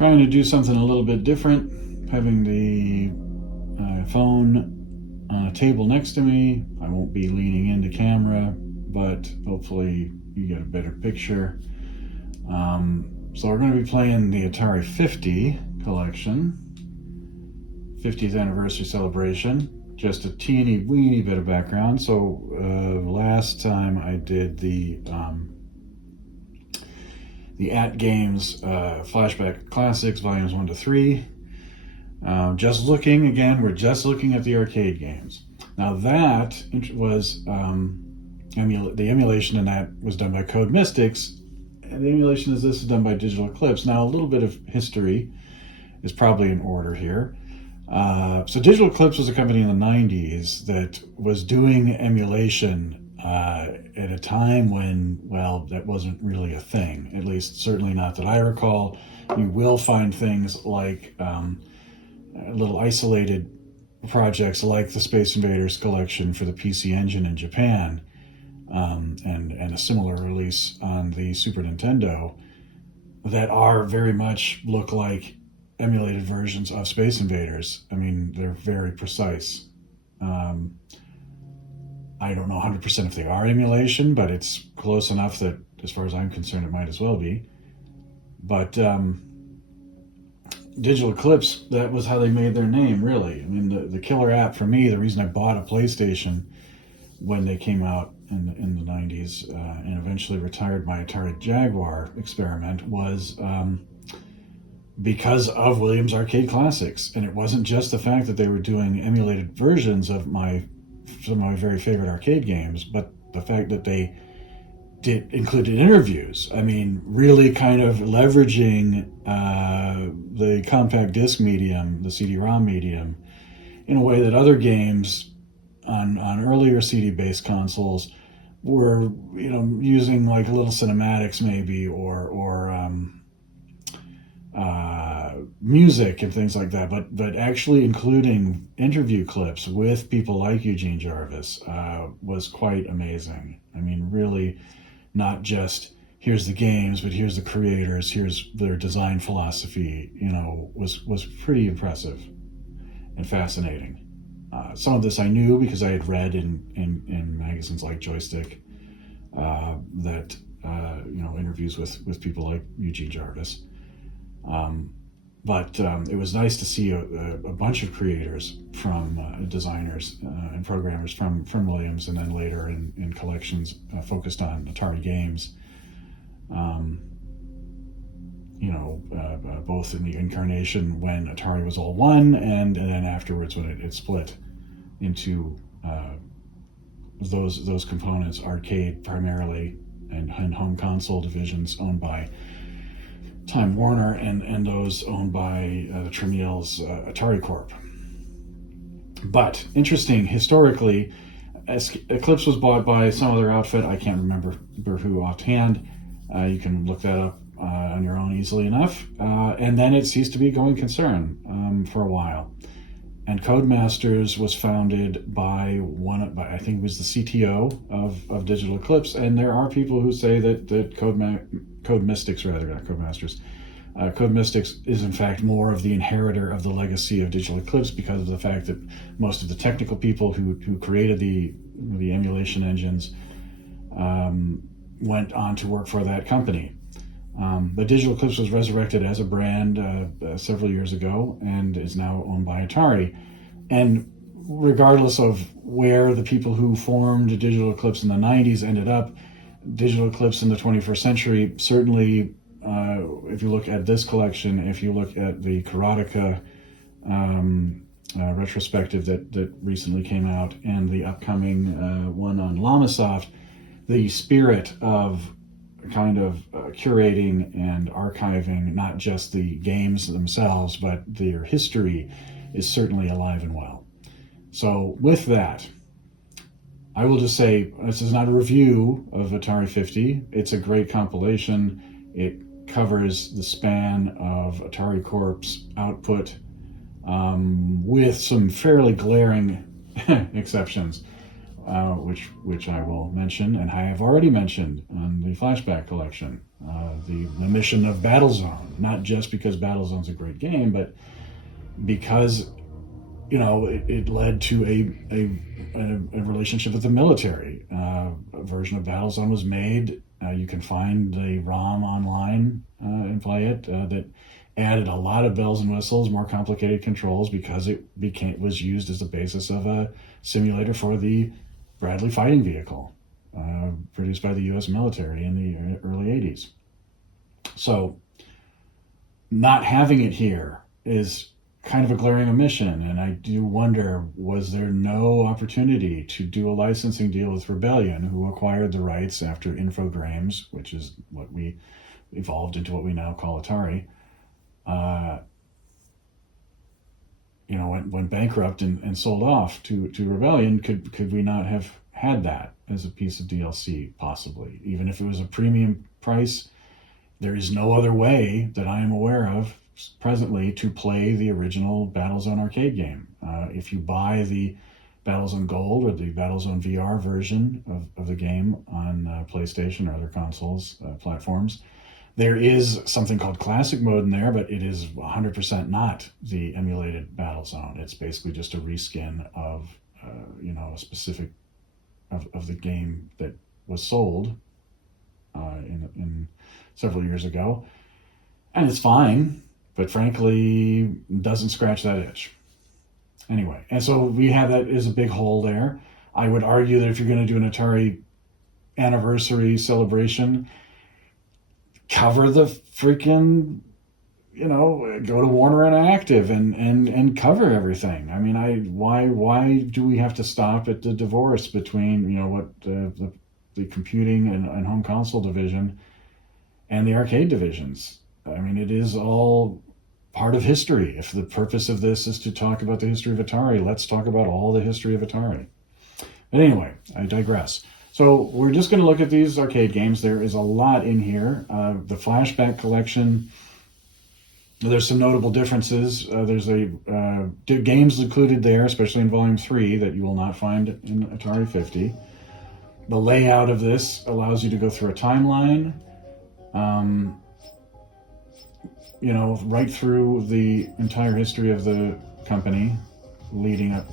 trying to do something a little bit different, having the phone on a table next to me. I won't be leaning into camera, but hopefully you get a better picture. So we're going to be playing the Atari 50 collection, 50th anniversary celebration. Just a teeny weeny bit of background. So last time I did the At Games Flashback Classics Volumes 1 to 3. Just looking, again, we're just looking at the arcade games. Now that was, the emulation in that was done by Code Mystics, and the emulation of this is done by Digital Eclipse. Now a little bit of history is probably in order here. So Digital Eclipse was a company in the 90s that was doing emulation at a time when, well, that wasn't really a thing, at least certainly not that I recall. You will find things like little isolated projects like the Space Invaders collection for the PC Engine in Japan, and a similar release on the Super Nintendo that are very much look like emulated versions of Space Invaders. I mean, they're very precise. I don't know 100% if they are emulation, but it's close enough that, as far as I'm concerned, it might as well be. But Digital Eclipse, that was how they made their name, really. I mean, the killer app for me, the reason I bought a PlayStation when they came out in the 90s and eventually retired my Atari Jaguar experiment was because of Williams Arcade Classics. And it wasn't just the fact that they were doing emulated versions of some of my very favorite arcade games, but the fact that they included interviews. I mean, really kind of leveraging the compact disc medium, the CD-ROM medium, in a way that other games on earlier CD-based consoles were, using like little cinematics maybe, or music and things like that, but actually including interview clips with people like Eugene Jarvis was quite amazing. I mean, really, not just here's the games, but here's the creators, here's their design philosophy, was pretty impressive and fascinating. Some of this I knew because I had read in magazines like Joystick that interviews with people like Eugene Jarvis. But it was nice to see a bunch of creators from designers and programmers from Williams, and then later in collections focused on Atari games. Both in the incarnation when Atari was all one, and then afterwards when it split into those components, arcade primarily and home console divisions owned by Time Warner, and those owned by the Tramiel's Atari Corp. But interesting, historically, Eclipse was bought by some other outfit. I can't remember who offhand. You can look that up on your own easily enough. And then it ceased to be a going concern for a while. And Codemasters was founded by I think it was the CTO of Digital Eclipse. And there are people who say that Code Mystics, rather, not Codemasters. Code Mystics is in fact more of the inheritor of the legacy of Digital Eclipse because of the fact that most of the technical people who created the emulation engines went on to work for that company. But Digital Eclipse was resurrected as a brand several years ago and is now owned by Atari. And regardless of where the people who formed Digital Eclipse in the 90s ended up, Digital Eclipse in the 21st century, certainly, if you look at this collection, if you look at the Karateka retrospective that recently came out, and the upcoming one on Lamasoft, the spirit of kind of curating and archiving not just the games themselves, but their history is certainly alive and well. So with that, I will just say this is not a review of Atari 50. It's a great compilation. It covers the span of Atari Corp's output with some fairly glaring exceptions, which I will mention, and I have already mentioned on the Flashback collection. the mission of Battlezone, not just because Battlezone's a great game, but because it led to a relationship with the military. A version of Battlezone was made. You can find the ROM online and play it. That added a lot of bells and whistles, more complicated controls, because it was used as the basis of a simulator for the Bradley fighting vehicle, produced by the U.S. military in the early 80s. So not having it here is kind of a glaring omission, and I do wonder, was there no opportunity to do a licensing deal with Rebellion, who acquired the rights after Infogrames, which is what we evolved into what we now call Atari, went bankrupt and sold off to Rebellion. Could we not have had that as a piece of DLC, possibly? Even if it was a premium price, there is no other way that I am aware of presently to play the original Battlezone arcade game. If you buy the Battlezone Gold or the Battlezone VR version of the game on PlayStation or other consoles, platforms, there is something called Classic Mode in there, but it is 100% not the emulated Battlezone. It's basically just a reskin of a specific of the game that was sold in several years ago, and it's fine, but frankly doesn't scratch that itch. Anyway, and so we have that as a big hole there. I would argue that if you're going to do an Atari anniversary celebration, cover the freaking, go to Warner Interactive and cover everything. I mean, why do we have to stop at the divorce between what the computing and home console division and the arcade divisions? I mean, it is all part of history. If the purpose of this is to talk about the history of Atari, let's talk about all the history of Atari. But anyway, I digress. So we're just going to look at these arcade games. There is a lot in here. The Flashback collection, there's some notable differences. There's games included there, especially in Volume 3, that you will not find in Atari 50. The layout of this allows you to go through a timeline, right through the entire history of the company, leading up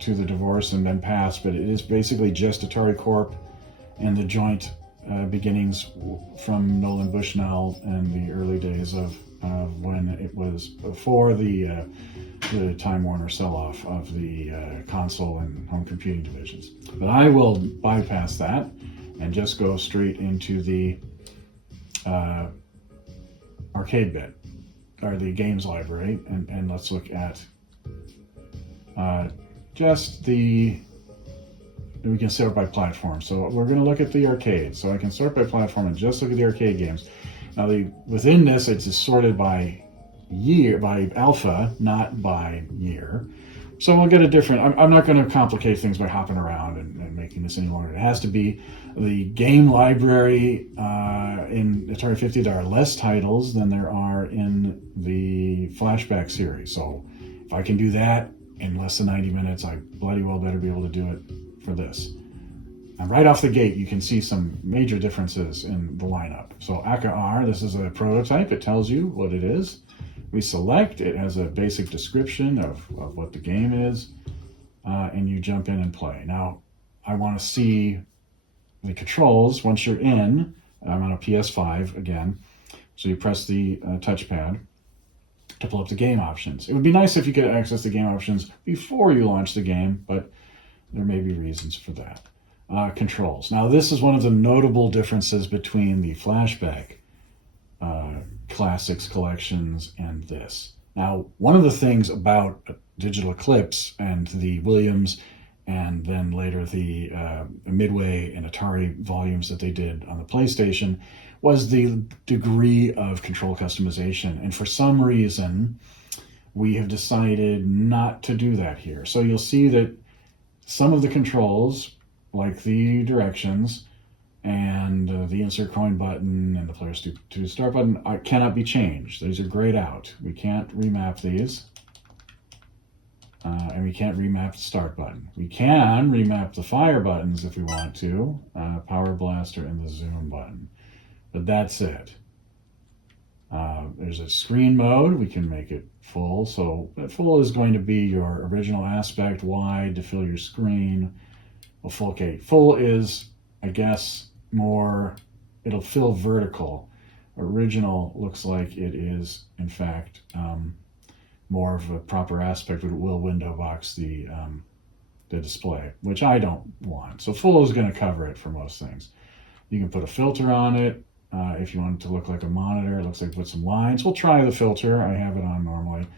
to the divorce and then past. But it is basically just Atari Corp and the joint beginnings from Nolan Bushnell and the early days of when it was before the Time Warner sell-off of the console and home computing divisions. But I will bypass that and just go straight into the arcade bit, or the games library, and let's look at we can sort by platform. So we're going to look at the arcade. So I can sort by platform and just look at the arcade games. Now within this, it's sorted by year, by alpha, not by year. So we'll get a different, I'm not going to complicate things by hopping around and making this any longer. It has to be the game library in Atari 50. There are less titles than there are in the Flashback series. So if I can do that in less than 90 minutes, I bloody well better be able to do it for this. And right off the gate, you can see some major differences in the lineup. So AKA-R, this is a prototype. It tells you what it is. We select, it has a basic description of what the game is, and you jump in and play. Now, I want to see the controls once you're in. I'm on a PS5 again, so you press the touchpad to pull up the game options. It would be nice if you could access the game options before you launch the game, but there may be reasons for that. Controls. Now, this is one of the notable differences between the Flashback Classics collections and this. Now, one of the things about Digital Eclipse and the Williams and then later the Midway and Atari volumes that they did on the PlayStation was the degree of control customization. And for some reason, we have decided not to do that here. So you'll see that some of the controls, like the directions and the insert coin button and the players to start button, cannot be changed. These are grayed out. We can't remap these. And we can't remap the start button. We can remap the fire buttons if we want to, power blaster and the zoom button. but that's it. There's a screen mode. We can make it full. So full is going to be your original aspect, wide to fill your screen. Well, full is, I guess, more, it'll fill vertical. Original looks like it is, in fact, more of a proper aspect, but it will window box the display, which I don't want. So full is going to cover it for most things. You can put a filter on it. If you want it to look like a monitor, it looks like put some lines. We'll try the filter. I have it on normally.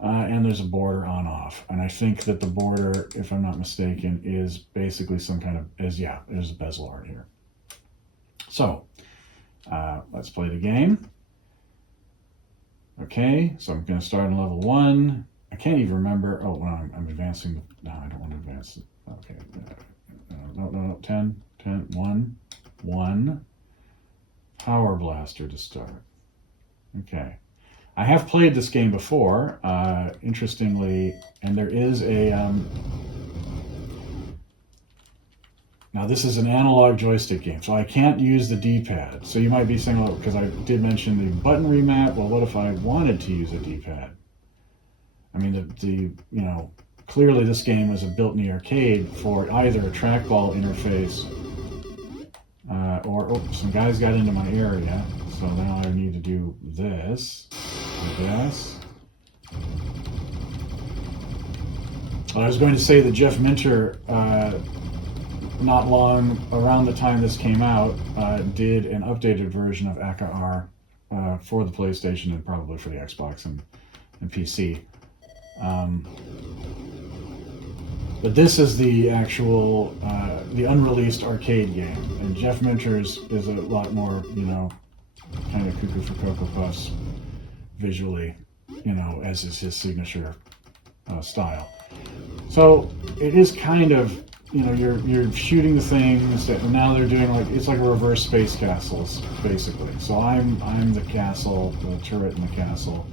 And there's a border on off. And I think that the border, if I'm not mistaken, is basically some kind of, there's a bezel art here. So let's play the game. Okay, so I'm going to start on level 1. I can't even remember. Oh, well, I'm advancing. No, I don't want to advance it. Okay. No. 10, 1. Power Blaster to start. Okay. I have played this game before, interestingly, and there is a... now, this is an analog joystick game, so I can't use the D-pad. So you might be saying, well, because I did mention the button remap, well, what if I wanted to use a D-pad? I mean, clearly this game was built in the arcade for either a trackball interface or some guys got into my area, so now I need to do this, I guess. I was going to say that Jeff Minter, not long around the time this came out, did an updated version of ACA-R for the PlayStation and probably for the Xbox and PC. But this is the actual, the unreleased arcade game. And Jeff Minter's is a lot more, kind of cuckoo for Cocoa Puffs visually, as is his signature style. So it is kind of, you're shooting the things, and now they're doing it's like a reverse Space Castles, basically. So I'm the castle, the turret in the castle,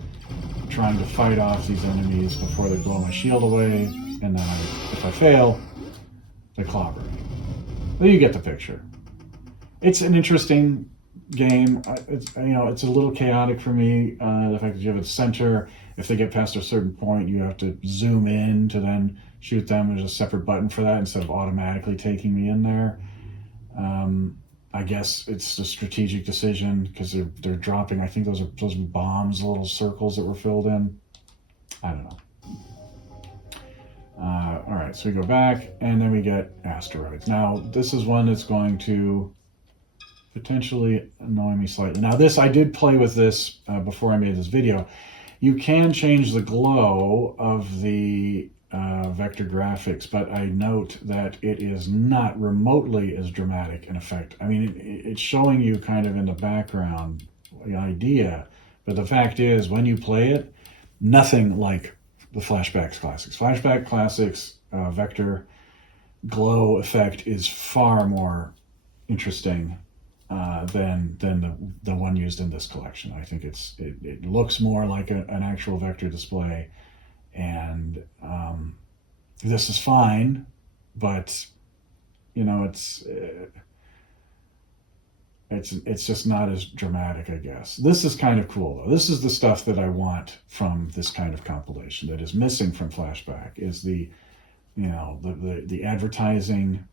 trying to fight off these enemies before they blow my shield away, and then if I fail, they clobber me. Well, you get the picture. It's an interesting game. It's a little chaotic for me. The fact that you have a center, if they get past a certain point, you have to zoom in to then shoot them. There's a separate button for that instead of automatically taking me in there. I guess it's a strategic decision because they're dropping. I think those are supposed to be bombs, little circles that were filled in. I don't know. All right, so we go back, and then we get asteroids. Now, this is one that's going to potentially annoy me slightly. Now, I did play with this before I made this video. You can change the glow of the vector graphics, but I note that it is not remotely as dramatic in effect. I mean, it's showing you kind of in the background the idea, but the fact is, when you play it, nothing like the Flashback Classics. Flashback Classics vector glow effect is far more interesting than the one used in this collection. I think it looks more like an actual vector display, and this is fine, but it's just not as dramatic, I guess. This is kind of cool, though. This is the stuff that I want from this kind of compilation that is missing from Flashback, is the advertising,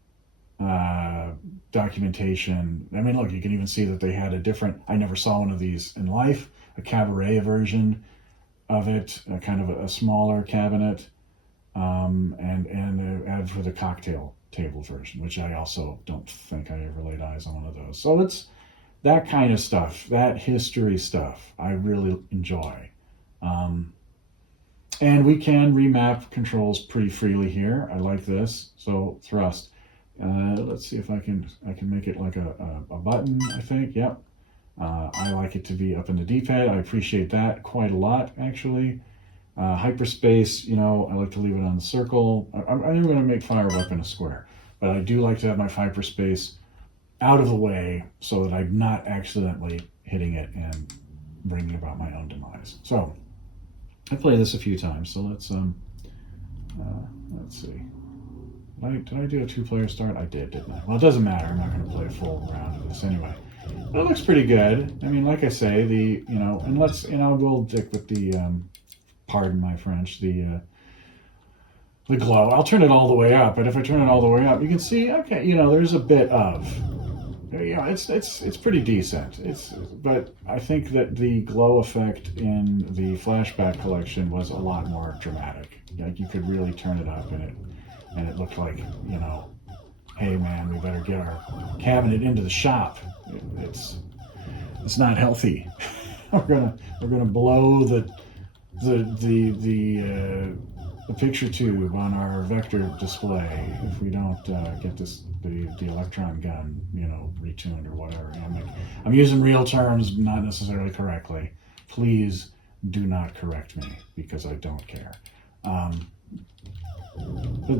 documentation. I mean, look, you can even see that they had a different, I never saw one of these in life, a cabaret version of it, kind of a smaller cabinet, and an ad for the cocktail table version, which I also don't think I ever laid eyes on one of those. So it's that kind of stuff, that history stuff, I really enjoy. And we can remap controls pretty freely here. I like this. So thrust. Let's see if I can make it like a button, I think. Yep. I like it to be up in the D-pad. I appreciate that quite a lot, actually. Hyperspace, I like to leave it on the circle. I'm going to make fire weapon a square, but I do like to have my hyperspace out of the way so that I'm not accidentally hitting it and bringing about my own demise. So I played this a few times, so let's see. Did I do a 2-player start? I did, didn't I? Well, it doesn't matter. I'm not going to play a full round of this anyway. But it looks pretty good. I mean, like I say, and we'll stick with the, pardon my French, the glow. I'll turn it all the way up, but if I turn it all the way up, you can see, okay, there's a bit of, it's pretty decent. But I think that the glow effect in the flashback collection was a lot more dramatic. Like you could really turn it up, and it looked like, hey man, we better get our cabinet into the shop. It's not healthy. we're gonna blow the picture tube on our vector display if we don't get the electron gun retuned or whatever. I'm using real terms, not necessarily correctly. Please do not correct me because I don't care. But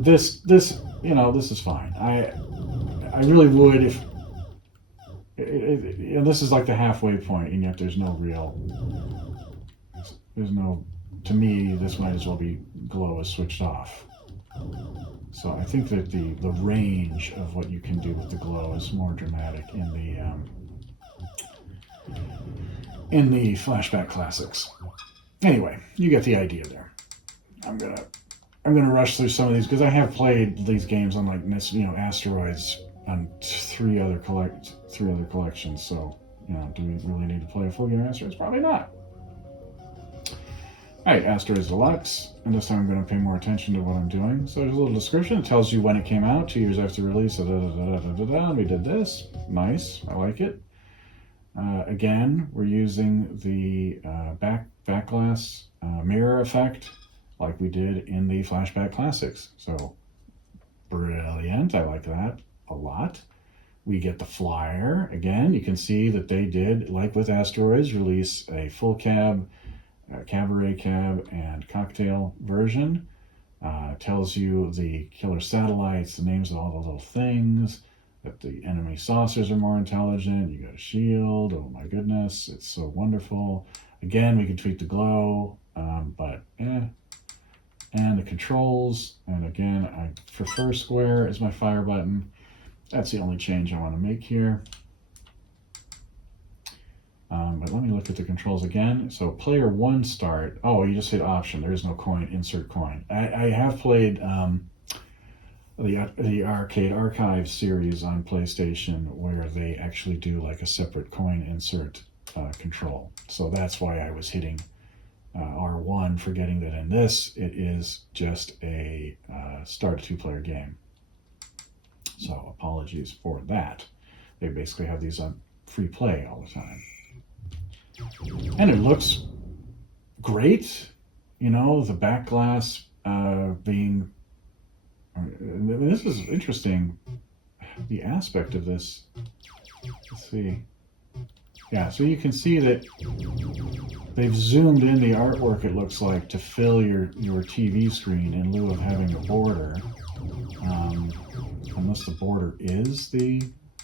this is fine. I really would if and this is like the halfway point, and yet there's no, to me, this might as well be glow is switched off. So I think that the range of what you can do with the glow is more dramatic in the flashback classics. Anyway, you get the idea there. I'm gonna rush through some of these because I have played these games on Asteroids on three other collections. So do we really need to play a full game of Asteroids? Probably not. Alright, Asteroids Deluxe, and this time I'm going to pay more attention to what I'm doing. So there's a little description. It tells you when it came out, 2 years after release, we did this. Nice, I like it. Again, we're using the backglass mirror effect like we did in the Flashback Classics. So, brilliant, I like that a lot. We get the flyer. Again, you can see that they did, like with Asteroids, release a full cab, cabaret cab, and cocktail version. Tells you the killer satellites, the names of all the little things, that the enemy saucers are more intelligent. You got a shield. Oh my goodness, it's so wonderful. Again, we can tweak the glow, but and the controls. And again, I prefer square as my fire button. That's the only change I want to make here. But let me look at the controls again. So player one start. Oh, you just hit option. There is no coin, insert coin. I have played the Arcade Archive series on PlayStation where they actually do like a separate coin insert control. So that's why I was hitting R1, forgetting that in this it is just a start two-player game. So apologies for that. They basically have these on free play all the time. And it looks great, the back glass being, this is interesting, the aspect of this. Let's see. Yeah, so you can see that they've zoomed in the artwork, it looks like, to fill your TV screen in lieu of having a border. Unless the border is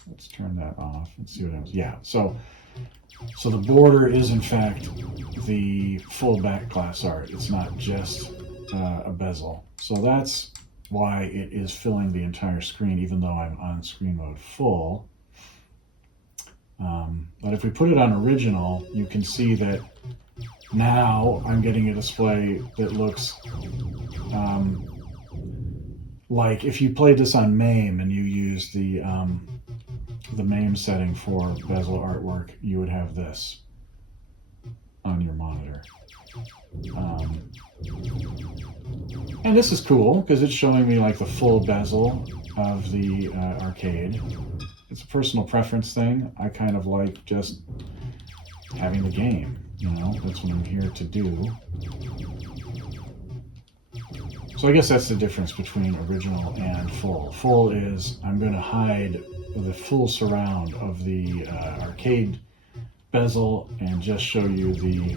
let's turn that off and see what else. Yeah, so the border is in fact the full back glass art. It's not just a bezel. So that's why it is filling the entire screen, even though I'm on screen mode full. But if we put it on original, you can see that now I'm getting a display that looks like if you played this on MAME and you used the MAME setting for bezel artwork, you would have this on your monitor. And this is cool because it's showing me like the full bezel of the arcade. It's a personal preference thing. I kind of like just having the game, that's what I'm here to do. So I guess that's the difference between original and full. Full is I'm going to hide the full surround of the arcade bezel and just show you the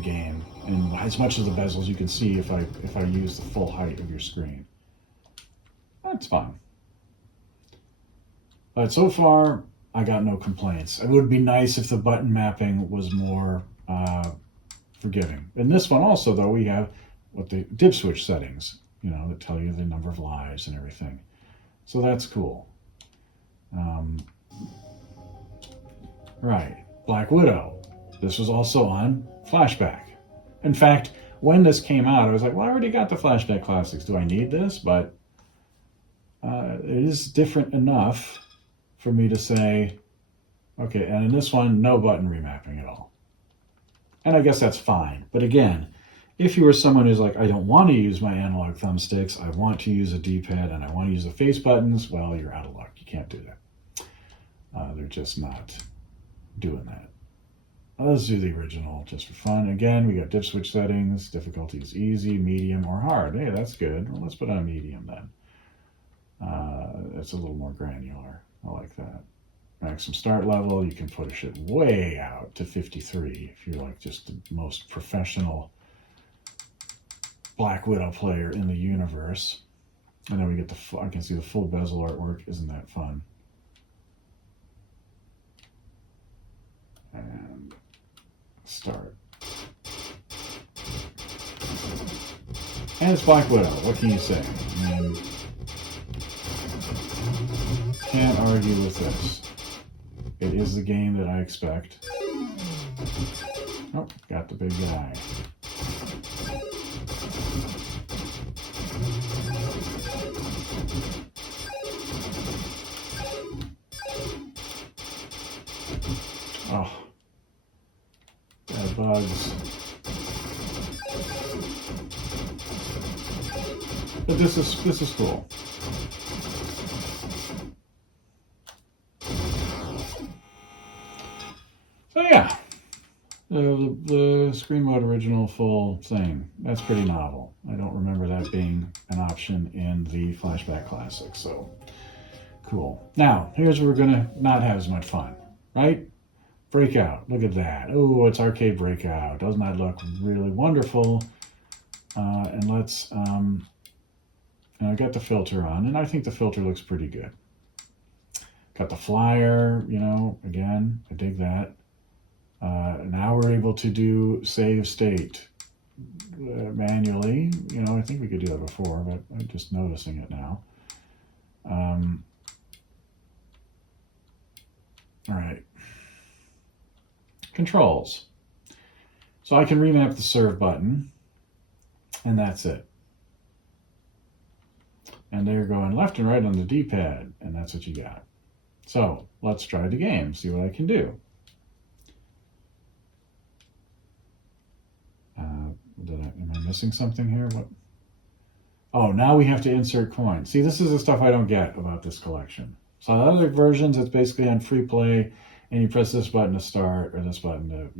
game, and as much of the bezels you can see if I use the full height of your screen. That's fine. But so far, I got no complaints. It would be nice if the button mapping was more forgiving. In this one also, though, we have what the dip switch settings, that tell you the number of lives and everything. So that's cool. Um, right. Black Widow. This was also on Flashback. In fact, when this came out, I was like, well, I already got the Flashback Classics. Do I need this? But it is different enough for me to say, okay, and in this one, no button remapping at all. And I guess that's fine. But again, if you were someone who's like, I don't want to use my analog thumbsticks, I want to use a D-pad and I want to use the face buttons, well, you're out of luck. You can't do that. They're just not doing that. Let's do the original just for fun. Again, we got dip switch settings. Difficulty is easy, medium, or hard. Hey, that's good. Well, let's put on medium then. It's a little more granular. I like that. Maximum start level, you can push it way out to 53 if you're like just the most professional Black Widow player in the universe. And then we get I can see the full bezel artwork. Isn't that fun? And start. And it's Black Widow. What can you say? I mean, can't argue with this. It is the game that I expect. Oh, got the big guy. Oh, bad bugs. But this is cool. So yeah, the Screen Mode original full thing, that's pretty novel. I don't remember that being an option in the Flashback Classic, so cool. Now, here's where we're gonna not have as much fun, right? Breakout, look at that. Oh, it's Arcade Breakout. Doesn't that look really wonderful? And let's, I got the filter on, and I think the filter looks pretty good. Got the flyer, again, I dig that. Now we're able to do save state manually. I think we could do that before, but I'm just noticing it now. All right. Controls. So I can remap the serve button, and that's it. And they're going left and right on the D-pad, and that's what you got. So let's try the game, see what I can do. Am I missing something here? What? Oh, now we have to insert coins. See, this is the stuff I don't get about this collection. So the other versions, it's basically on free play, and you press this button to start, or this button to,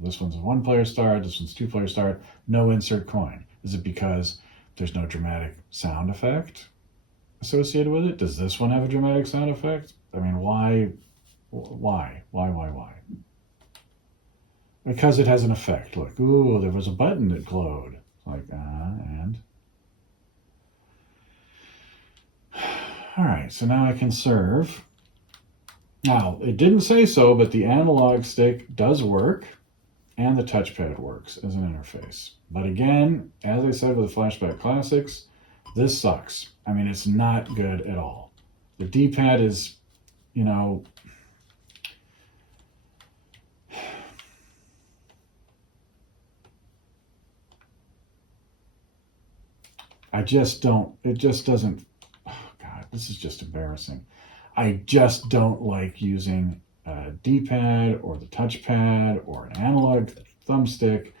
this one's a one-player start, this one's two-player start, no insert coin. Is it because there's no dramatic sound effect associated with it? Does this one have a dramatic sound effect? I mean, why? Because it has an effect. Look, ooh, there was a button that glowed. Like, and. All right, so now I can serve. Now, it didn't say so, but the analog stick does work, and the touchpad works as an interface. But again, as I said with the Flashback Classics, this sucks. I mean, it's not good at all. The D-pad is, it just doesn't, oh God, this is just embarrassing. I just don't like using a D-pad or the touchpad or an analog thumbstick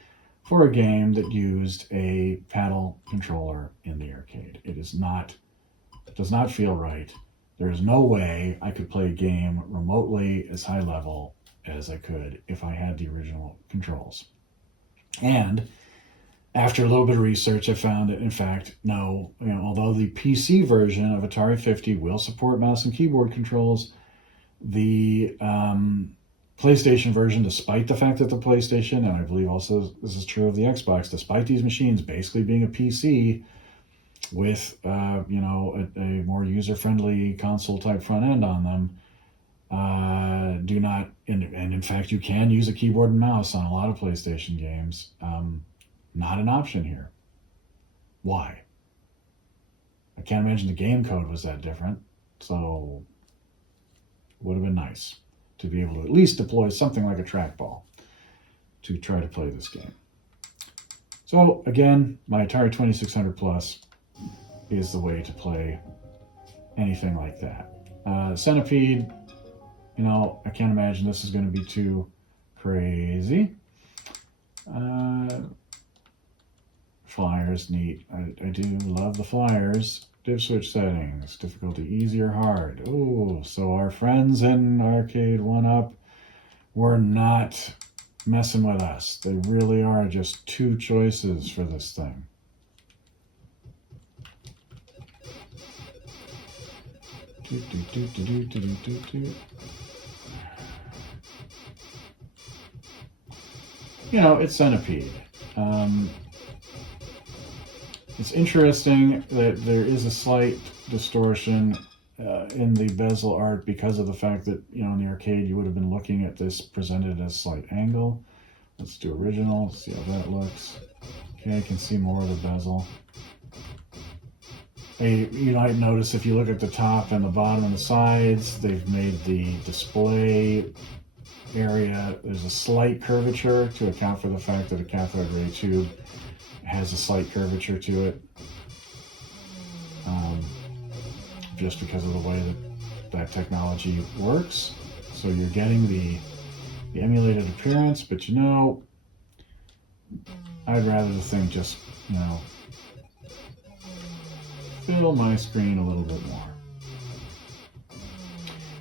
for a game that used a paddle controller in the arcade. It does not feel right. There is no way I could play a game remotely as high level as I could if I had the original controls. And after a little bit of research, I found that, in fact, no, although the PC version of Atari 50 will support mouse and keyboard controls, the PlayStation version, despite the fact that the PlayStation, and I believe also this is true of the Xbox, despite these machines basically being a PC with, a more user-friendly console-type front end on them, do not, and in fact, you can use a keyboard and mouse on a lot of PlayStation games. Not an option here. Why? I can't imagine the game code was that different. So, would have been nice to be able to at least deploy something like a trackball to try to play this game. So again, my Atari 2600 Plus is the way to play anything like that. Centipede, I can't imagine this is going to be too crazy. Flyers, neat. I do love the flyers. Div switch settings, difficulty easy or hard. Oh, so our friends in Arcade 1-Up were not messing with us. They really are just two choices for this thing. It's Centipede. It's interesting that there is a slight distortion in the bezel art because of the fact that, in the arcade you would have been looking at this presented at a slight angle. Let's do original, see how that looks. Okay, I can see more of the bezel. You might notice if you look at the top and the bottom and the sides, they've made the display area, there's a slight curvature to account for the fact that a cathode ray tube has a slight curvature to it, just because of the way that technology works. So you're getting the emulated appearance, but I'd rather the thing just, fill my screen a little bit more.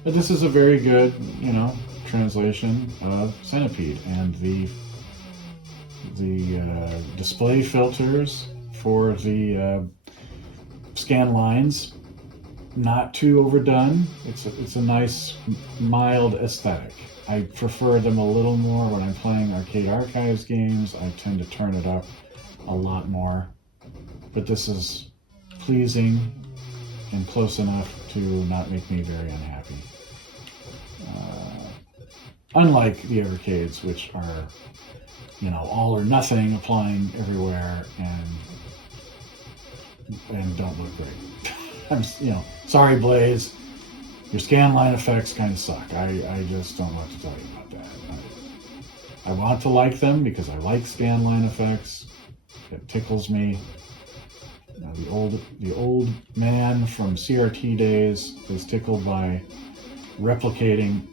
But this is a very good, translation of Centipede, and the display filters for the scan lines, not too overdone. It's a nice mild aesthetic. I prefer them a little more when I'm playing Arcade Archives games. I tend to turn it up a lot more, but this is pleasing and close enough to not make me very unhappy. Unlike the arcades, which are all or nothing, applying everywhere and don't look great. I'm, sorry, Blaze, your scan line effects kind of suck. I just don't know what to tell you about that. I want to like them because I like scan line effects. It tickles me. The old man from CRT days is tickled by replicating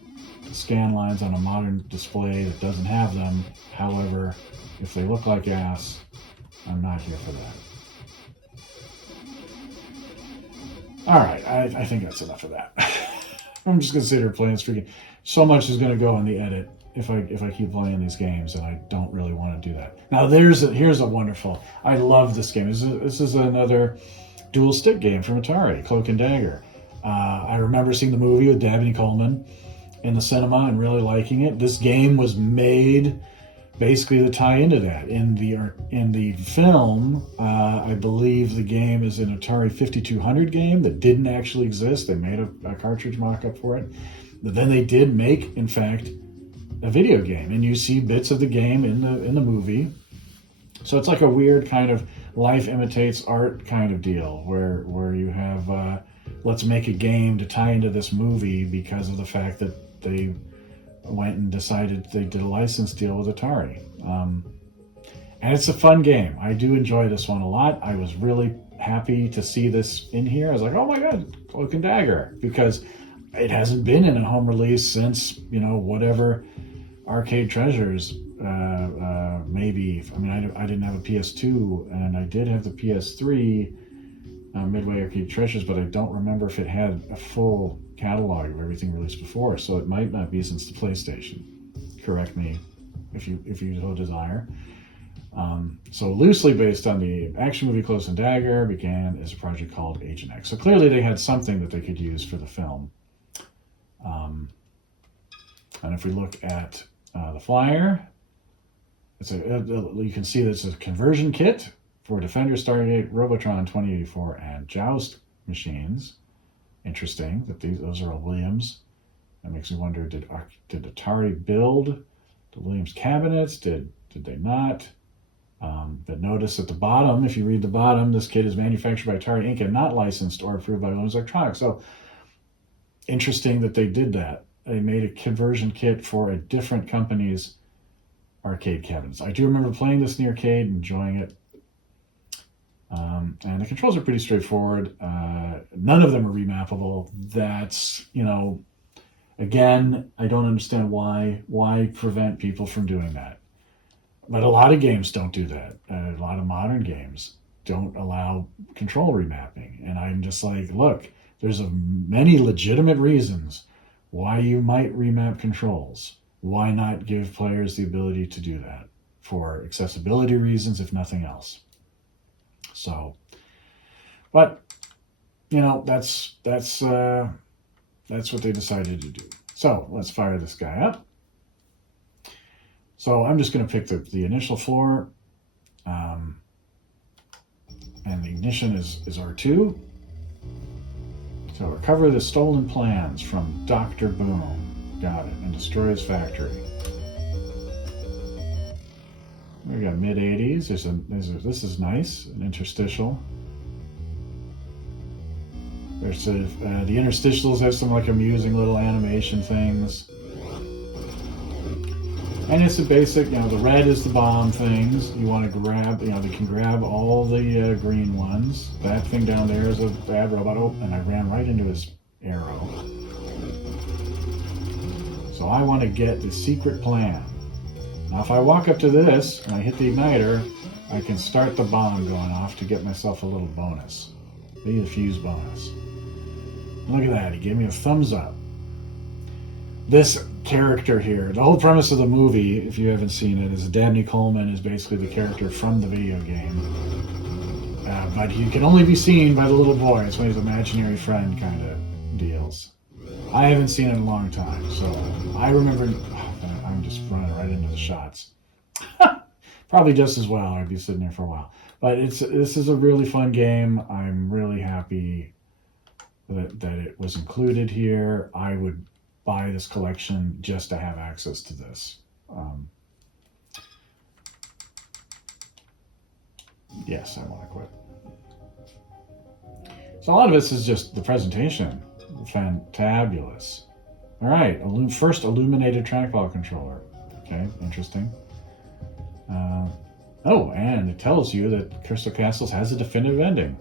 scan lines on a modern display that doesn't have them. However, if they look like ass, I'm not here for that. All right, I think that's enough of that. I'm just going to sit here playing streaking. So much is going to go in the edit if I keep playing these games, and I don't really want to do that. Now, here's a wonderful. I love this game. This is another dual stick game from Atari, Cloak and Dagger. I remember seeing the movie with Dabney Coleman in the cinema and really liking it. This game was made basically to tie into that. In the film, I believe the game is an Atari 5200 game that didn't actually exist. They made a cartridge mock-up for it. But then they did make, in fact, a video game, and you see bits of the game in the movie. So it's like a weird kind of life imitates art kind of deal, where you have let's make a game to tie into this movie because of the fact that they went and decided they did a license deal with Atari. And it's a fun game. I do enjoy this one a lot. I was really happy to see this in here. I was like, oh my God, Cloak and Dagger, because it hasn't been in a home release since, whatever Arcade Treasures, maybe. I mean, I didn't have a PS2, and I did have the PS3, Midway Arcade Treasures, but I don't remember if it had a full catalog of everything released before, so it might not be since the PlayStation. Correct me if you so desire. So loosely based on the action movie Close and Dagger, began as a project called Agent X. So clearly they had something that they could use for the film. And if we look at the flyer, you can see that it's a conversion kit for Defender, Stargate, Robotron, 2084, and Joust machines. Interesting that those are all Williams. That makes me wonder, did Atari build the Williams cabinets? Did they not? But notice at the bottom, if you read the bottom, this kit is manufactured by Atari Inc. and not licensed or approved by Williams Electronics. So interesting that they did that. They made a conversion kit for a different company's arcade cabinets. I do remember playing this in the arcade, enjoying it. And the controls are pretty straightforward. None of them are remappable. That's, again, I don't understand why prevent people from doing that. But a lot of games don't do that. A lot of modern games don't allow control remapping. And I'm just like, look, there's many legitimate reasons why you might remap controls. Why not give players the ability to do that for accessibility reasons, if nothing else? So, but that's what they decided to do. So let's fire this guy up. So I'm just going to pick the initial floor, and the ignition is R2. So recover the stolen plans from Dr. Boom. Got it. And destroy his factory. We got mid-80s. This is nice. An interstitial. There's the interstitials have some like amusing little animation things. And it's a basic, the red is the bomb things. You want to grab, they can grab all the green ones. That thing down there is a bad robot. Oh, and I ran right into his arrow. So I want to get the secret plan. Now if I walk up to this and I hit the igniter, I can start the bomb going off to get myself a little bonus. Maybe a fuse bonus. Look at that, he gave me a thumbs up. This character here, the whole premise of the movie, if you haven't seen it, is Dabney Coleman is basically the character from the video game. But he can only be seen by the little boy. It's one of his imaginary friend kind of deals. I haven't seen it in a long time, so I remember... I'm just running right into the shots. Probably just as well. I'd be sitting there for a while. But this is a really fun game. I'm really happy that it was included here. I would buy this collection just to have access to this. Yes, I want to quit. So a lot of this is just the presentation. Fantabulous. All right, first illuminated trackball controller. Okay, interesting. And it tells you that Crystal Castles has a definitive ending.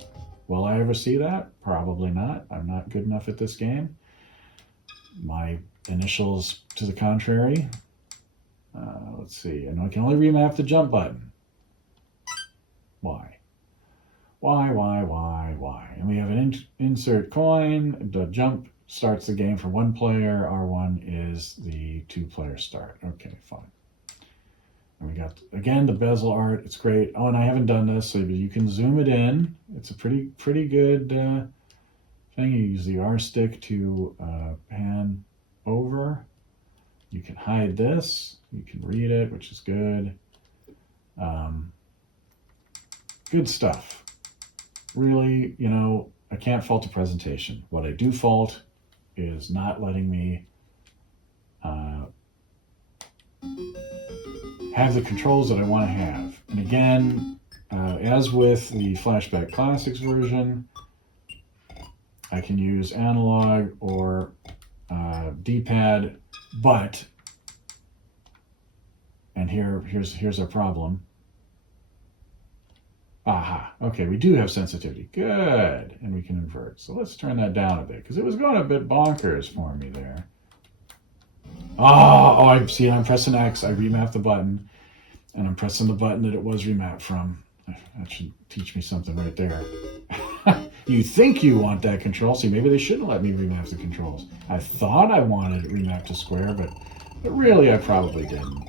Will I ever see that? Probably not. I'm not good enough at this game. My initials to the contrary. Let's see. And I can only remap the jump button. Why? Why? And we have an insert coin. The jump starts the game for one player. R1 is the two-player start. Okay, fine. And we got, again, the bezel art. It's great. Oh, and I haven't done this, so you can zoom it in. It's a pretty good thing. You use the R stick to pan over. You can hide this. You can read it, which is good. Good stuff. Really, I can't fault the presentation. What I do fault is not letting me have the controls that I want to have. And again, as with the Flashback Classics version, I can use analog or D-pad, but, and here's our problem. Aha, okay, we do have sensitivity. Good, and we can invert. So let's turn that down a bit, because it was going a bit bonkers for me there. I see, I'm pressing X. I remapped the button, and I'm pressing the button that it was remapped from. That should teach me something right there. You think you want that control. See, maybe they shouldn't let me remap the controls. I thought I wanted it remapped to square, but really I probably didn't,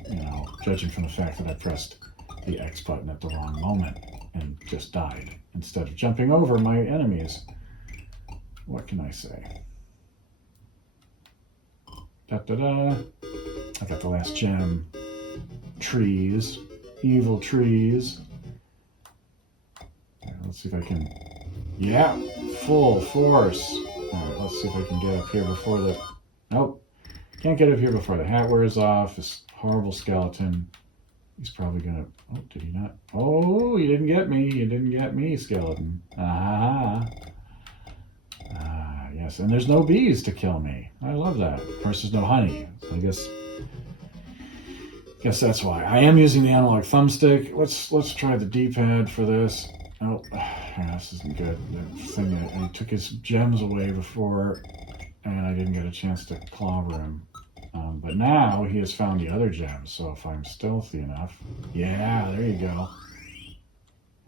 judging from the fact that I pressed the X button at the wrong moment and just died instead of jumping over my enemies. What can I say? Da-da-da. I got the last gem. Trees. Evil trees. Right, let's see if I can... Yeah, full force. All right, let's see if I can get up here before the... Nope. Can't get up here before the hat wears off. This horrible skeleton. He's probably gonna... Oh, did he not? Oh, you didn't get me. You didn't get me, skeleton. Yeah, Yes, and there's no bees to kill me. I love that. Of course, there's no honey. I guess that's why. I am using the analog thumbstick. Let's try the D-pad for this. Oh, yeah, this isn't good. The thing, I took his gems away before, and I didn't get a chance to clobber him. But now he has found the other gems, so if I'm stealthy enough... Yeah, there you go.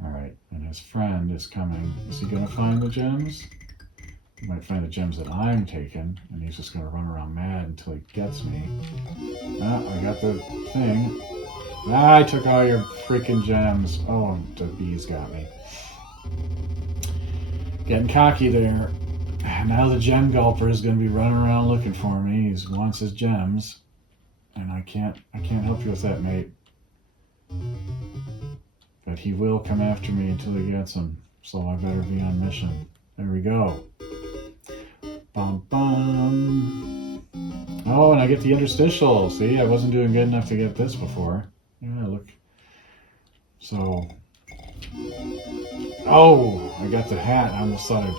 Alright, and his friend is coming. Is he going to find the gems? He might find the gems that I'm taking, and he's just going to run around mad until he gets me. Ah, I got the thing. Ah, I took all your freaking gems. Oh, the bees got me. Getting cocky there. Now the gem gulper is going to be running around looking for me. He wants his gems, and I can't help you with that, mate. But he will come after me until he gets them, so I better be on mission. There we go. Bum bum. Oh, and I get the interstitial. See, I wasn't doing good enough to get this before. Yeah, look. So, oh, I got the hat. I almost thought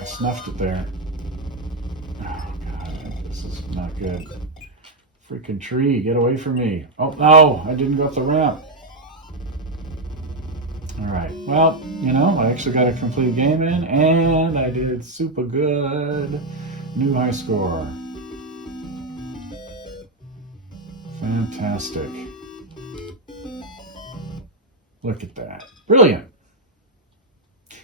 I snuffed it there. Oh, God, this is not good. Freaking tree, get away from me. Oh, no, I didn't go up the ramp. All right, well, I actually got a complete game in, and I did super good. New high score. Fantastic. Look at that. Brilliant.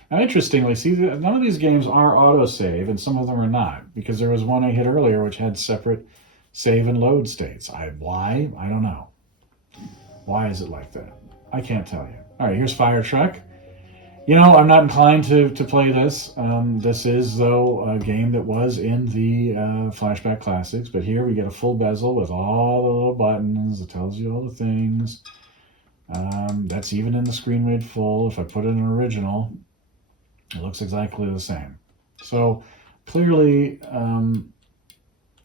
Now, interestingly, see, none of these games are autosave, and some of them are not, because there was one I hit earlier which had separate save and load states. Why? I don't know. Why is it like that? I can't tell you. All right, here's Fire Truck. I'm not inclined to play this. This is, though, a game that was in the Flashback Classics, but here we get a full bezel with all the little buttons. It tells you all the things. That's even in the screen made full. If I put it in original, it looks exactly the same. So clearly,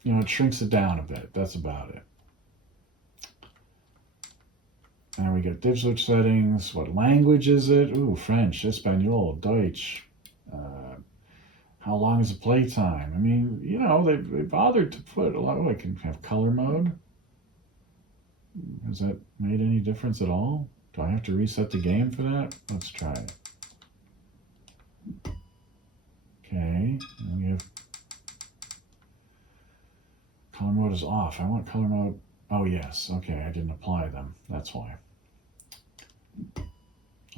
it shrinks it down a bit. That's about it. And we got div switch settings. What language is it? Ooh, French, Espanol, Deutsch. How long is the playtime? I mean, they bothered to put a lot. Oh, I can have color mode. Has that made any difference at all? Do I have to reset the game for that? Let's try it. Okay, and we have color mode is off. I want color mode. Oh, yes. Okay, I didn't apply them. That's why.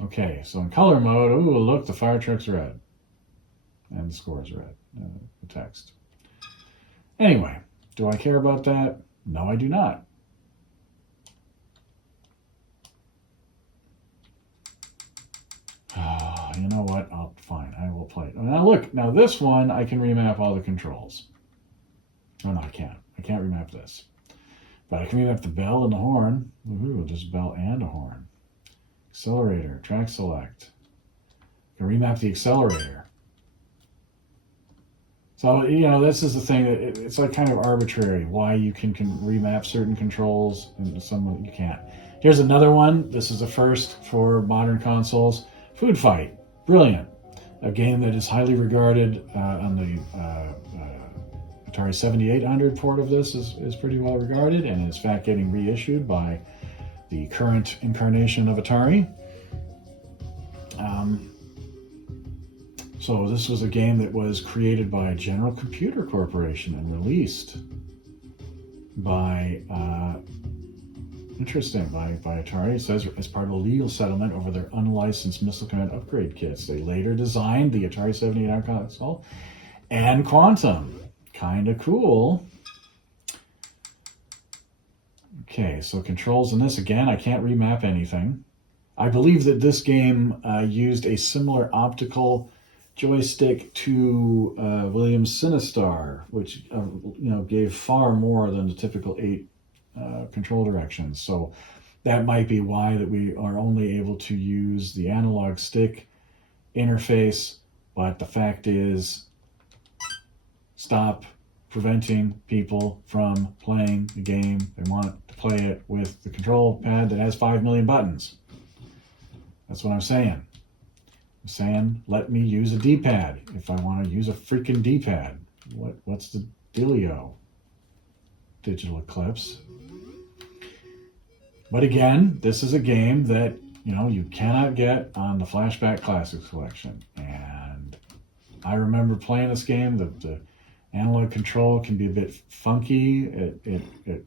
Okay, so in color mode, ooh, look, the fire truck's red. And the score is red, the text. Anyway, do I care about that? No, I do not. You know what? Fine, I will play it. Now look, now this one, I can remap all the controls. Oh, no, I can't. I can't remap this. But I can remap the bell and the horn. Ooh, just bell and a horn. Accelerator, track select. I can remap the accelerator. So, this is the thing that it's like kind of arbitrary why you can remap certain controls and some you can't. Here's another one. This is the first for modern consoles. Food Fight. Brilliant. A game that is highly regarded on the Atari 7800 port of this is pretty well regarded and is in fact getting reissued by the current incarnation of Atari. So this was a game that was created by General Computer Corporation and released by Atari. It says as part of a legal settlement over their unlicensed Missile Command upgrade kits. They later designed the Atari 7800 console and Quantum. Kind of cool. Okay, so controls in this, again, I can't remap anything. I believe that this game used a similar optical joystick to Williams Sinistar, which gave far more than the typical 8 control directions. So that might be why that we are only able to use the analog stick interface. But the fact is, stop preventing people from playing the game. They want to play it with the control pad that has 5 million buttons. That's what I'm saying. I'm saying let me use a D-pad if I want to use a freaking D-pad. what's the dealio? Digital Eclipse. But again, this is a game that, you cannot get on the Flashback Classics collection. And I remember playing this game. The analog control can be a bit funky. The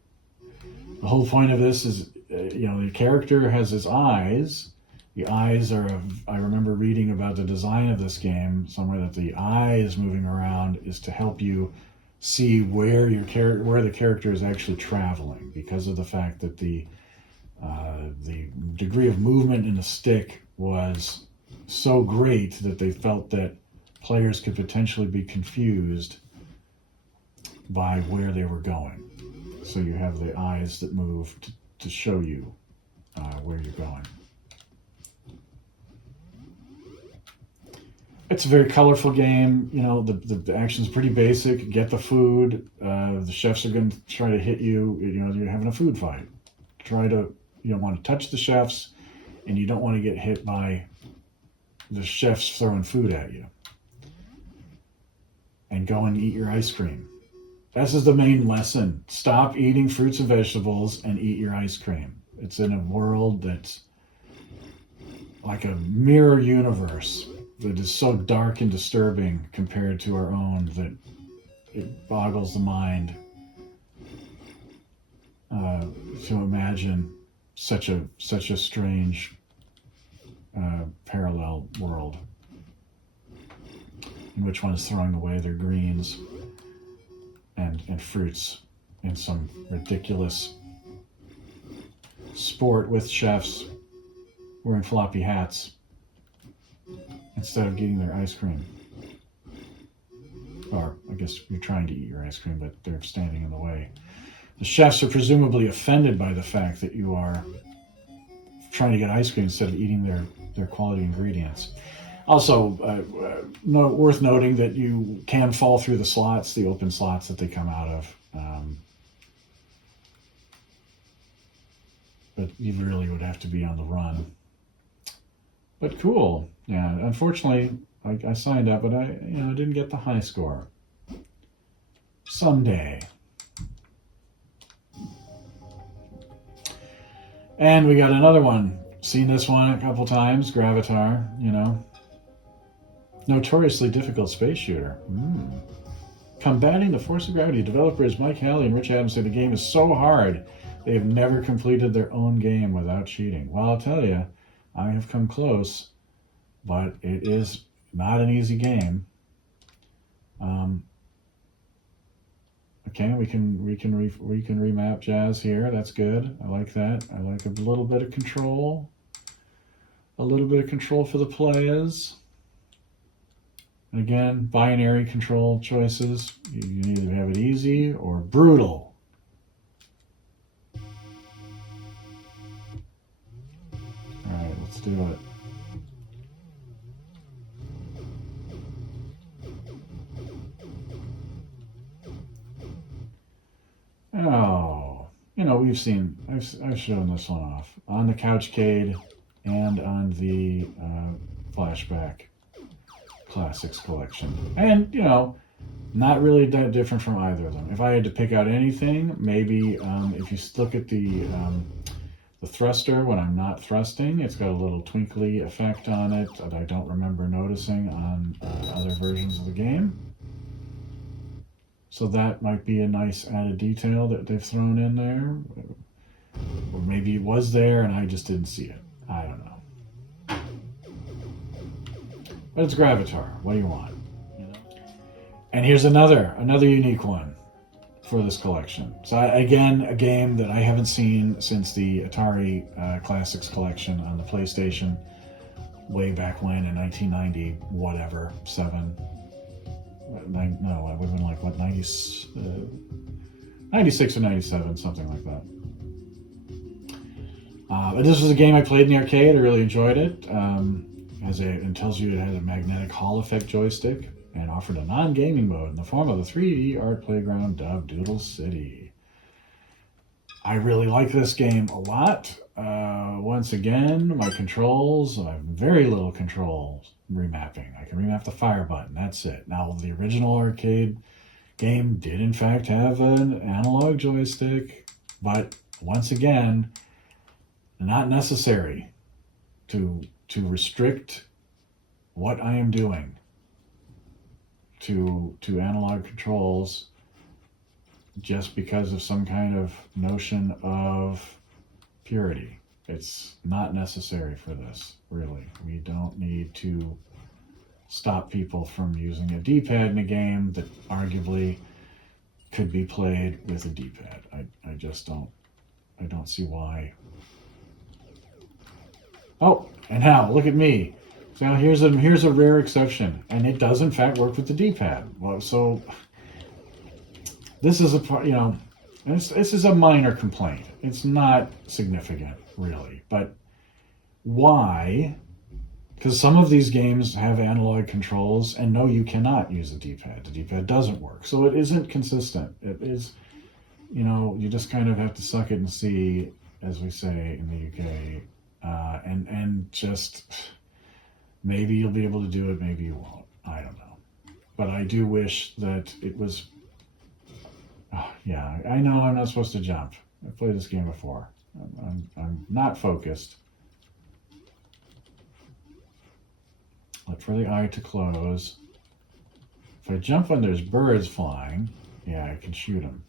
whole point of this is, the character has his eyes. The eyes I remember reading about the design of this game somewhere, that the eyes moving around is to help you see where the character is actually traveling, because of the fact that the degree of movement in the stick was so great that they felt that players could potentially be confused by where they were going. So you have the eyes that move to show you where you're going. It's a very colorful game. The action's pretty basic. Get the food. The chefs are going to try to hit you. You're having a food fight. You don't want to touch the chefs, and you don't want to get hit by the chefs throwing food at you. And go and eat your ice cream. This is the main lesson. Stop eating fruits and vegetables and eat your ice cream. It's in a world that's like a mirror universe that is so dark and disturbing compared to our own that it boggles the mind to imagine such a strange parallel world in which one is throwing away their greens and fruits in some ridiculous sport with chefs wearing floppy hats instead of getting their ice cream. Or I guess you're trying to eat your ice cream, but they're standing in the way. The chefs are presumably offended by the fact that you are trying to get ice cream instead of eating their quality ingredients. Also, worth noting that you can fall through the slots, the open slots that they come out of. But you really would have to be on the run. But cool. Yeah, unfortunately, I signed up, but I didn't get the high score. Someday. And we got another one. Seen this one a couple times, Gravatar, Notoriously difficult space shooter. Combating the force of gravity. Developers Mike Halley and Rich Adams say the game is so hard they have never completed their own game without cheating. Well, I'll tell you, I have come close, but it is not an easy game. Okay, we can remap Jazz here. That's good. I like that. I like a little bit of control. A little bit of control for the players. And again, binary control choices. You can either have it easy or brutal. All right, let's do it. Oh, I've shown this one off on the Couchcade and on the Flashback Classics collection. And, not really that different from either of them. If I had to pick out anything, maybe if you look at the thruster when I'm not thrusting, it's got a little twinkly effect on it that I don't remember noticing on other versions of the game. So that might be a nice added detail that they've thrown in there. Or maybe it was there and I just didn't see it. I don't know. But it's Gravatar. What do you want? And here's another unique one for this collection. So again, a game that I haven't seen since the Atari Classics collection on the PlayStation way back when in 1990, whatever, 7. No, it would have been like, 96 or 97, something like that. But this was a game I played in the arcade. I really enjoyed it. It tells you it had a magnetic Hall effect joystick and offered a non-gaming mode in the form of the 3D art playground dubbed Doodle City. I really like this game a lot. Once again, my controls, I have very little controls remapping. I can remap the fire button, that's it. Now, the original arcade game did in fact have an analog joystick, but once again, not necessary to restrict what I am doing to analog controls just because of some kind of notion of purity. It's not necessary for this, really. We don't need to stop people from using a D-pad in a game that arguably could be played with a D-pad. I just don't see why. Oh, and now look at me. So now here's a rare exception, and it does in fact work with the D-pad. Well, so this is this is a minor complaint. It's not significant, really. But why? Because some of these games have analog controls, and no, you cannot use the D-pad. The D-pad doesn't work. So it isn't consistent. It is, you just kind of have to suck it and see, as we say in the UK, and just maybe you'll be able to do it, maybe you won't. I don't know. But I do wish that it was... yeah, I know I'm not supposed to jump. I've played this game before. I'm not focused. Look for the eye to close. If I jump when there's birds flying, yeah, I can shoot them.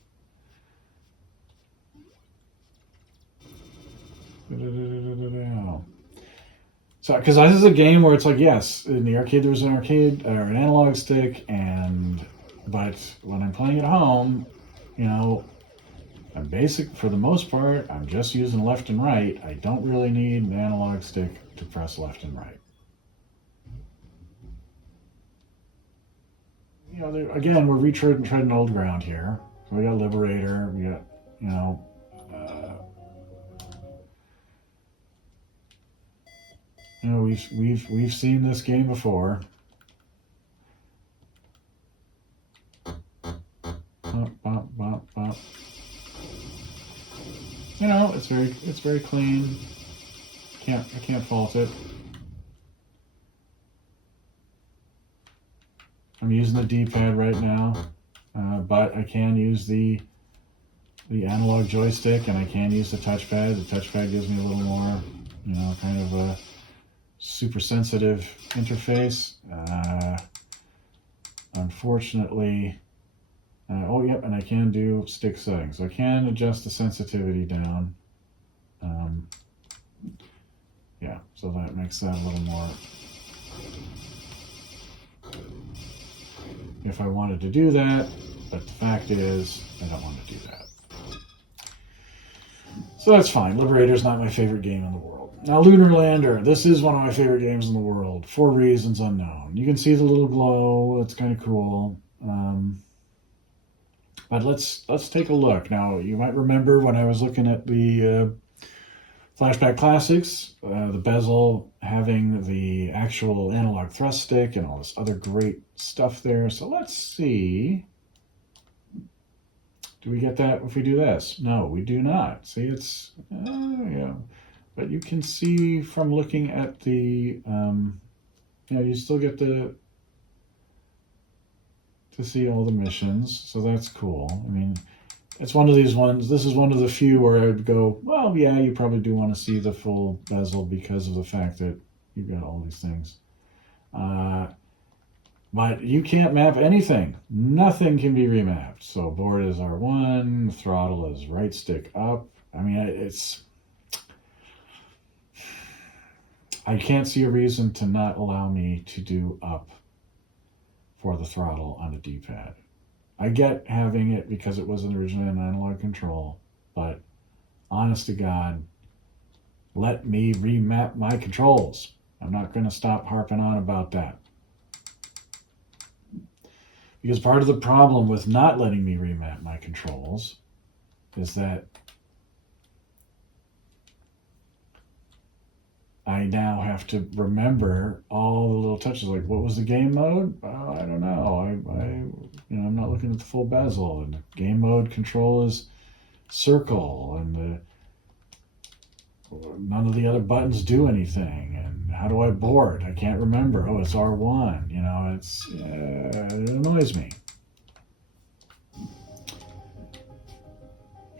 So, because this is a game where it's like, yes, in the arcade there was an arcade or an analog stick, but when I'm playing at home, I'm for the most part, I'm just using left and right. I don't really need an analog stick to press left and right. Again, we're treading old ground here. So we got Liberator, we got, we've seen this game before. Bop, bop, bop, bop. It's very clean. I can't fault it. I'm using the D-pad right now, but I can use the analog joystick, and I can use the touchpad. The touchpad gives me a little more, kind of a super sensitive interface. Unfortunately, and I can do stick settings. So I can adjust the sensitivity down. So that makes that a little more... if I wanted to do that, but the fact is, I don't want to do that. So that's fine. Liberator's not my favorite game in the world. Now, Lunar Lander. This is one of my favorite games in the world, for reasons unknown. You can see the little glow. It's kind of cool. But let's take a look. Now, you might remember when I was looking at the Flashback Classics, the bezel having the actual analog thrust stick and all this other great stuff there. So let's see. Do we get that if we do this? No, we do not. See, it's, yeah. But you can see from looking at the, you still get to see all the missions. So that's cool. I mean, it's one of these ones. This is one of the few where I would go, well, yeah, you probably do want to see the full bezel because of the fact that you've got all these things. But you can't map anything. Nothing can be remapped. So board is R1, throttle is right stick up. I mean, I can't see a reason to not allow me to do up for the throttle on a D-pad. I get having it because it wasn't originally an analog control, but honest to God, let me remap my controls. I'm not going to stop harping on about that. Because part of the problem with not letting me remap my controls is that I now have to remember all the little touches. Like, what was the game mode? I don't know. I'm not looking at the full bezel. And the game mode control is circle, and none of the other buttons do anything. And how do I board? I can't remember. Oh, it's R1. It annoys me.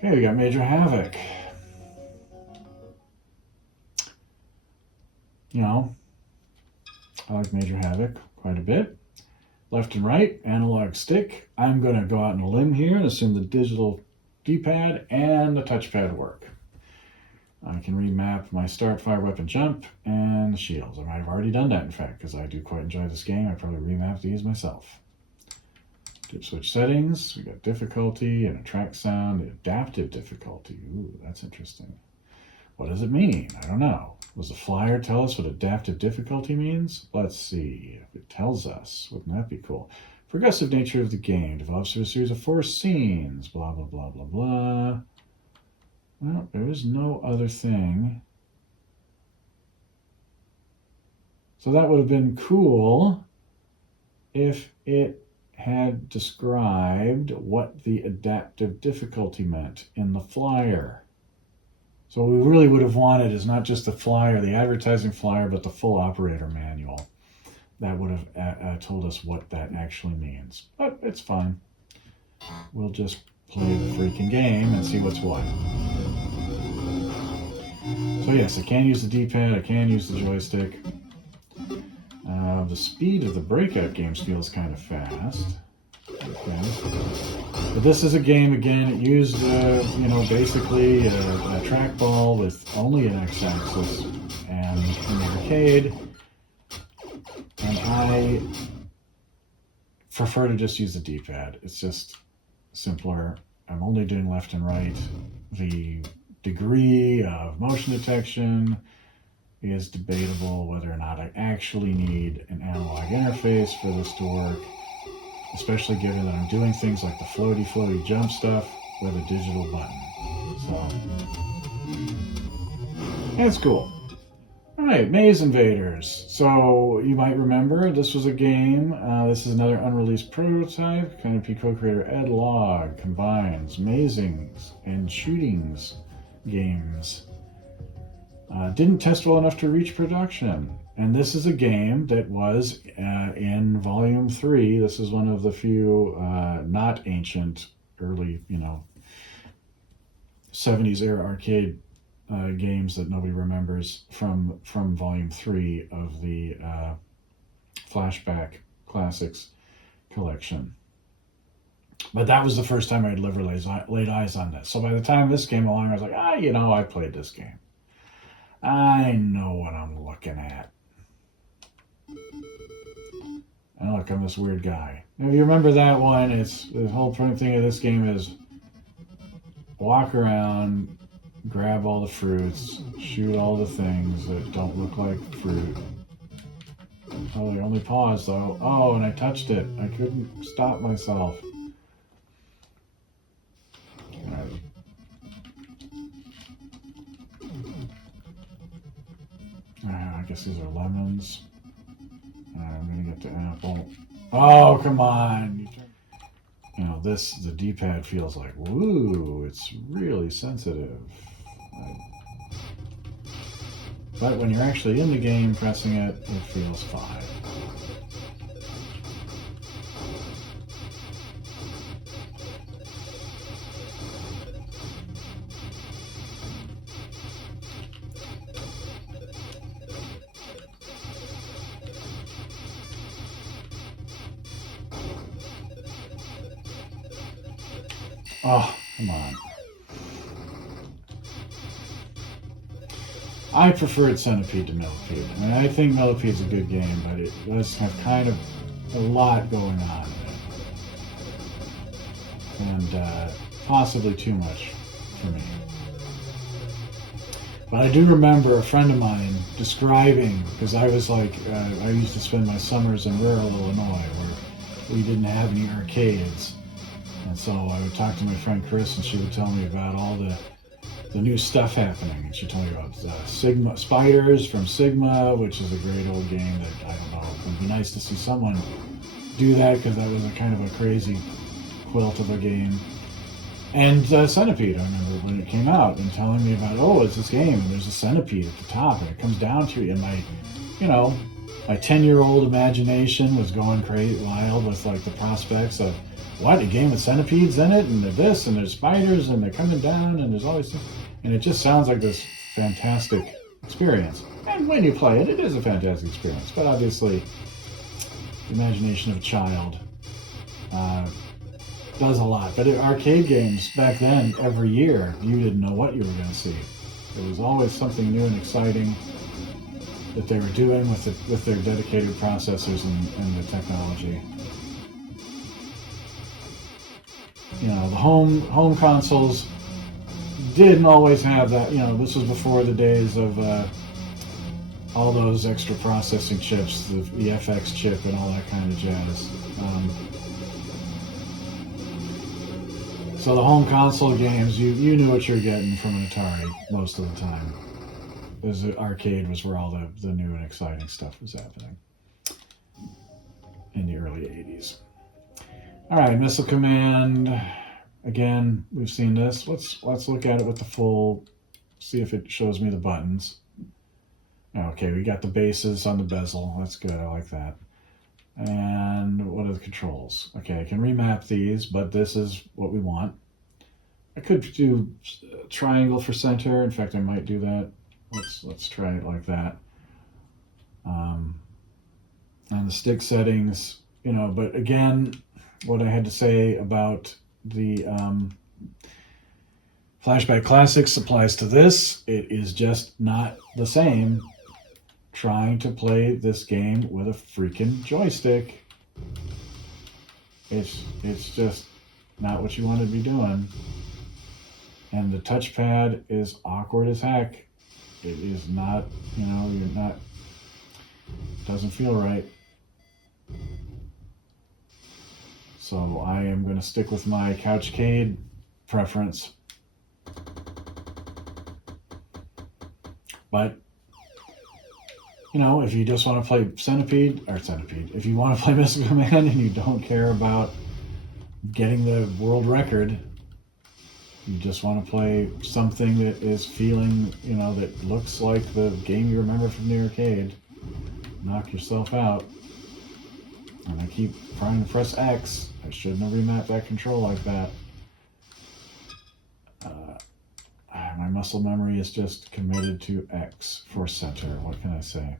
Okay, we got Major Havoc. You know, I like Major Havoc quite a bit. Left and right, analog stick. I'm going to go out on a limb here and assume the digital D-pad and the touchpad work. I can remap my start, fire, weapon, jump, and the shields. I might have already done that, in fact, because I do quite enjoy this game. I probably remap these myself. Dip switch settings. We got difficulty and a track sound. Adaptive difficulty. Ooh, that's interesting. What does it mean? I don't know. Does the flyer tell us what adaptive difficulty means? Let's see if it tells us. Wouldn't that be cool? Progressive nature of the game develops through a series of 4 scenes. Blah, blah, blah, blah, blah. Well, there is no other thing. So that would have been cool if it had described what the adaptive difficulty meant in the flyer. So what we really would have wanted is not just the flyer, the advertising flyer, but the full operator manual. That would have told us what that actually means. But it's fine. We'll just play the freaking game and see what's what. So yes, I can use the D-pad, I can use the joystick. The speed of the Breakout games feels kind of fast. Okay. But this is a game, again, it used, basically a trackball with only an X-axis and in the arcade. And I prefer to just use the D-pad. It's just simpler. I'm only doing left and right. The degree of motion detection is debatable whether or not I actually need an analog interface for this to work, especially given that I'm doing things like the floaty jump stuff with a digital button. So, that's cool. All right, Maze Invaders. So you might remember this was a game. This is another unreleased prototype. Kind of P co-creator Ed Logg combines mazings and shootings games. Didn't test well enough to reach production. And this is a game that was in Volume 3. This is one of the few not ancient, early, 70s era arcade games that nobody remembers from Volume 3 of the Flashback Classics collection. But that was the first time I'd ever laid eyes on this. So by the time this came along, I was like, I played this game. I know what I'm looking at. And look, I'm this weird guy. If you remember that one, it's the whole thing of this game is walk around, grab all the fruits, shoot all the things that don't look like fruit. Oh, they only paused though. Oh, and I touched it. I couldn't stop myself. All right. I guess these are lemons. I'm gonna get the apple. Oh, come on! The D-pad feels like, woo, it's really sensitive. But when you're actually in the game pressing it, it feels fine. Oh, come on. I preferred Centipede to Millipede. I mean, I think Millipede's a good game, but it does have kind of a lot going on in it. And possibly too much for me. But I do remember a friend of mine describing, because I was like, I used to spend my summers in rural Illinois where we didn't have any arcades. And so I would talk to my friend Chris, and she would tell me about all the new stuff happening. And she told me about Sigma Spiders from Sigma, which is a great old game that, I don't know, it would be nice to see someone do that, because that was a kind of a crazy quilt of a game. And Centipede, I remember when it came out, and telling me about, it's this game, and there's a centipede at the top, and it comes down to you. And my, my 10-year-old imagination was going crazy wild with like the prospects of what, a game with centipedes in it, and this, and there's spiders, and they're coming down, and there's always, and it just sounds like this fantastic experience. And when you play it, it is a fantastic experience. But obviously, the imagination of a child does a lot. But arcade games back then, every year, you didn't know what you were going to see. There was always something new and exciting that they were doing with their dedicated processors and the technology. You know, the home consoles didn't always have that. You know, this was before the days of all those extra processing chips, the FX chip and all that kind of jazz. So the home console games, you knew what you were getting from an Atari most of the time. Because the arcade was where all the new and exciting stuff was happening in the early 80s. All right, Missile Command. Again, we've seen this. Let's look at it with the full, see if it shows me the buttons. Okay, we got the bases on the bezel. That's good, I like that. And what are the controls? Okay, I can remap these, but this is what we want. I could do triangle for center. In fact, I might do that. Let's try it like that. And the stick settings, you know, but again, what I had to say about the Flashback Classics applies to this. It is just not the same trying to play this game with a freaking joystick. It's just not what you want to be doing. And the touchpad is awkward as heck. It is not, you know, doesn't feel right. So I am going to stick with my Couchcade preference. But, you know, if you just want to play Centipede, if you want to play Missile Command and you don't care about getting the world record, you just want to play something that is feeling, you know, that looks like the game you remember from the arcade, knock yourself out. And I keep trying to press X. I shouldn't have remapped that control like that. My muscle memory is just committed to X for center. What can I say?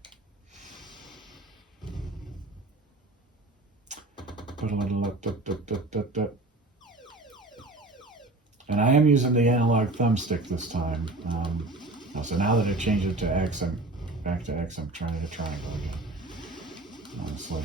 And I am using the analog thumbstick this time. So now that I changed it to X, I'm back to X. I'm trying to triangle again. Honestly.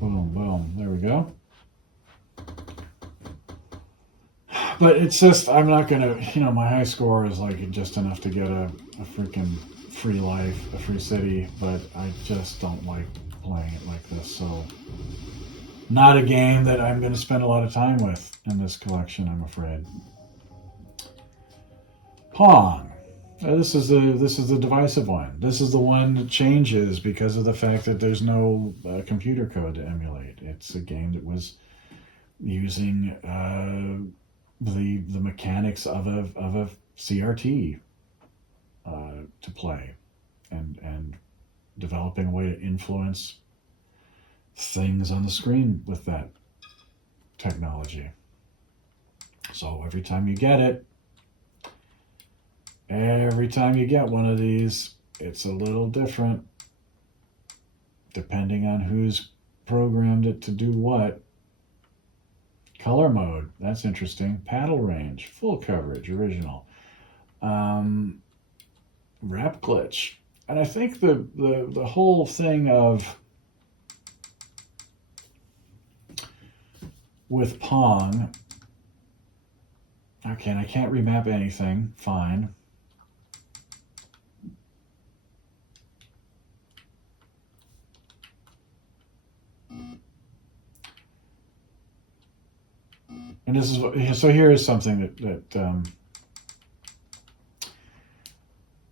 Boom, boom. There we go. But it's just, I'm not going to, you know, my high score is like just enough to get a freaking free life, a free city, but I just don't like playing it like this. So, not a game that I'm going to spend a lot of time with in this collection, I'm afraid. Pong. This is the divisive one. This is the one that changes because of the fact that there's no computer code to emulate. It's a game that was using the mechanics of a CRT to play, and developing a way to influence things on the screen with that technology. So every time you get one of these, it's a little different depending on who's programmed it to do what. Color mode, that's interesting. Paddle range, full coverage, original. Wrap glitch. And I think the whole thing with Pong, okay, and I can't remap anything, fine. And this is so. Here is something that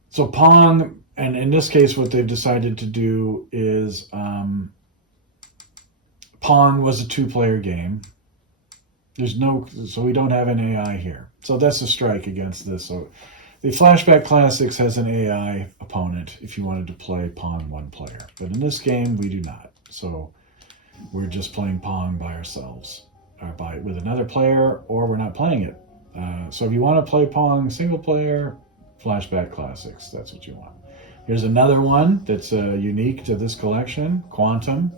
so Pong, and in this case, what they've decided to do is Pong was a two-player game. So we don't have an AI here. So that's a strike against this. So the Flashback Classics has an AI opponent if you wanted to play Pong one player. But in this game, we do not. So we're just playing Pong by ourselves, or with another player, or we're not playing it. So if you want to play Pong single player, Flashback Classics, that's what you want. Here's another one that's unique to this collection, Quantum.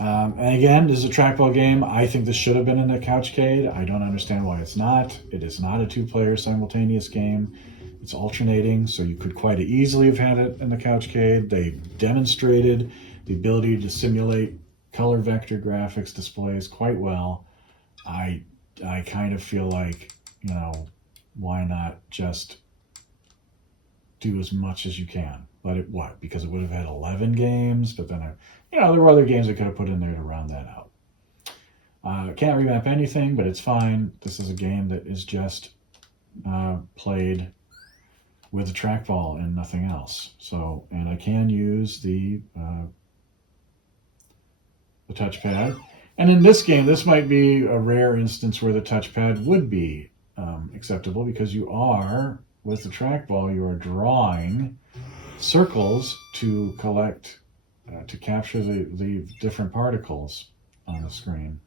And again, this is a trackball game. I think this should have been in a Couchcade. I don't understand why it's not. It is not a two-player simultaneous game. It's alternating, so you could quite easily have had it in the Couchcade. They demonstrated the ability to simulate color vector graphics displays quite well. I kind of feel like, why not just do as much as you can? But what? Because it would have had 11 games, but then there were other games I could have put in there to round that out. Can't remap anything, but it's fine. This is a game that is just played with a trackball and nothing else. So, and I can use the touchpad. And in this game, this might be a rare instance where the touchpad would be acceptable, because you are, with the trackball, you are drawing circles to collect, to capture the different particles on the screen.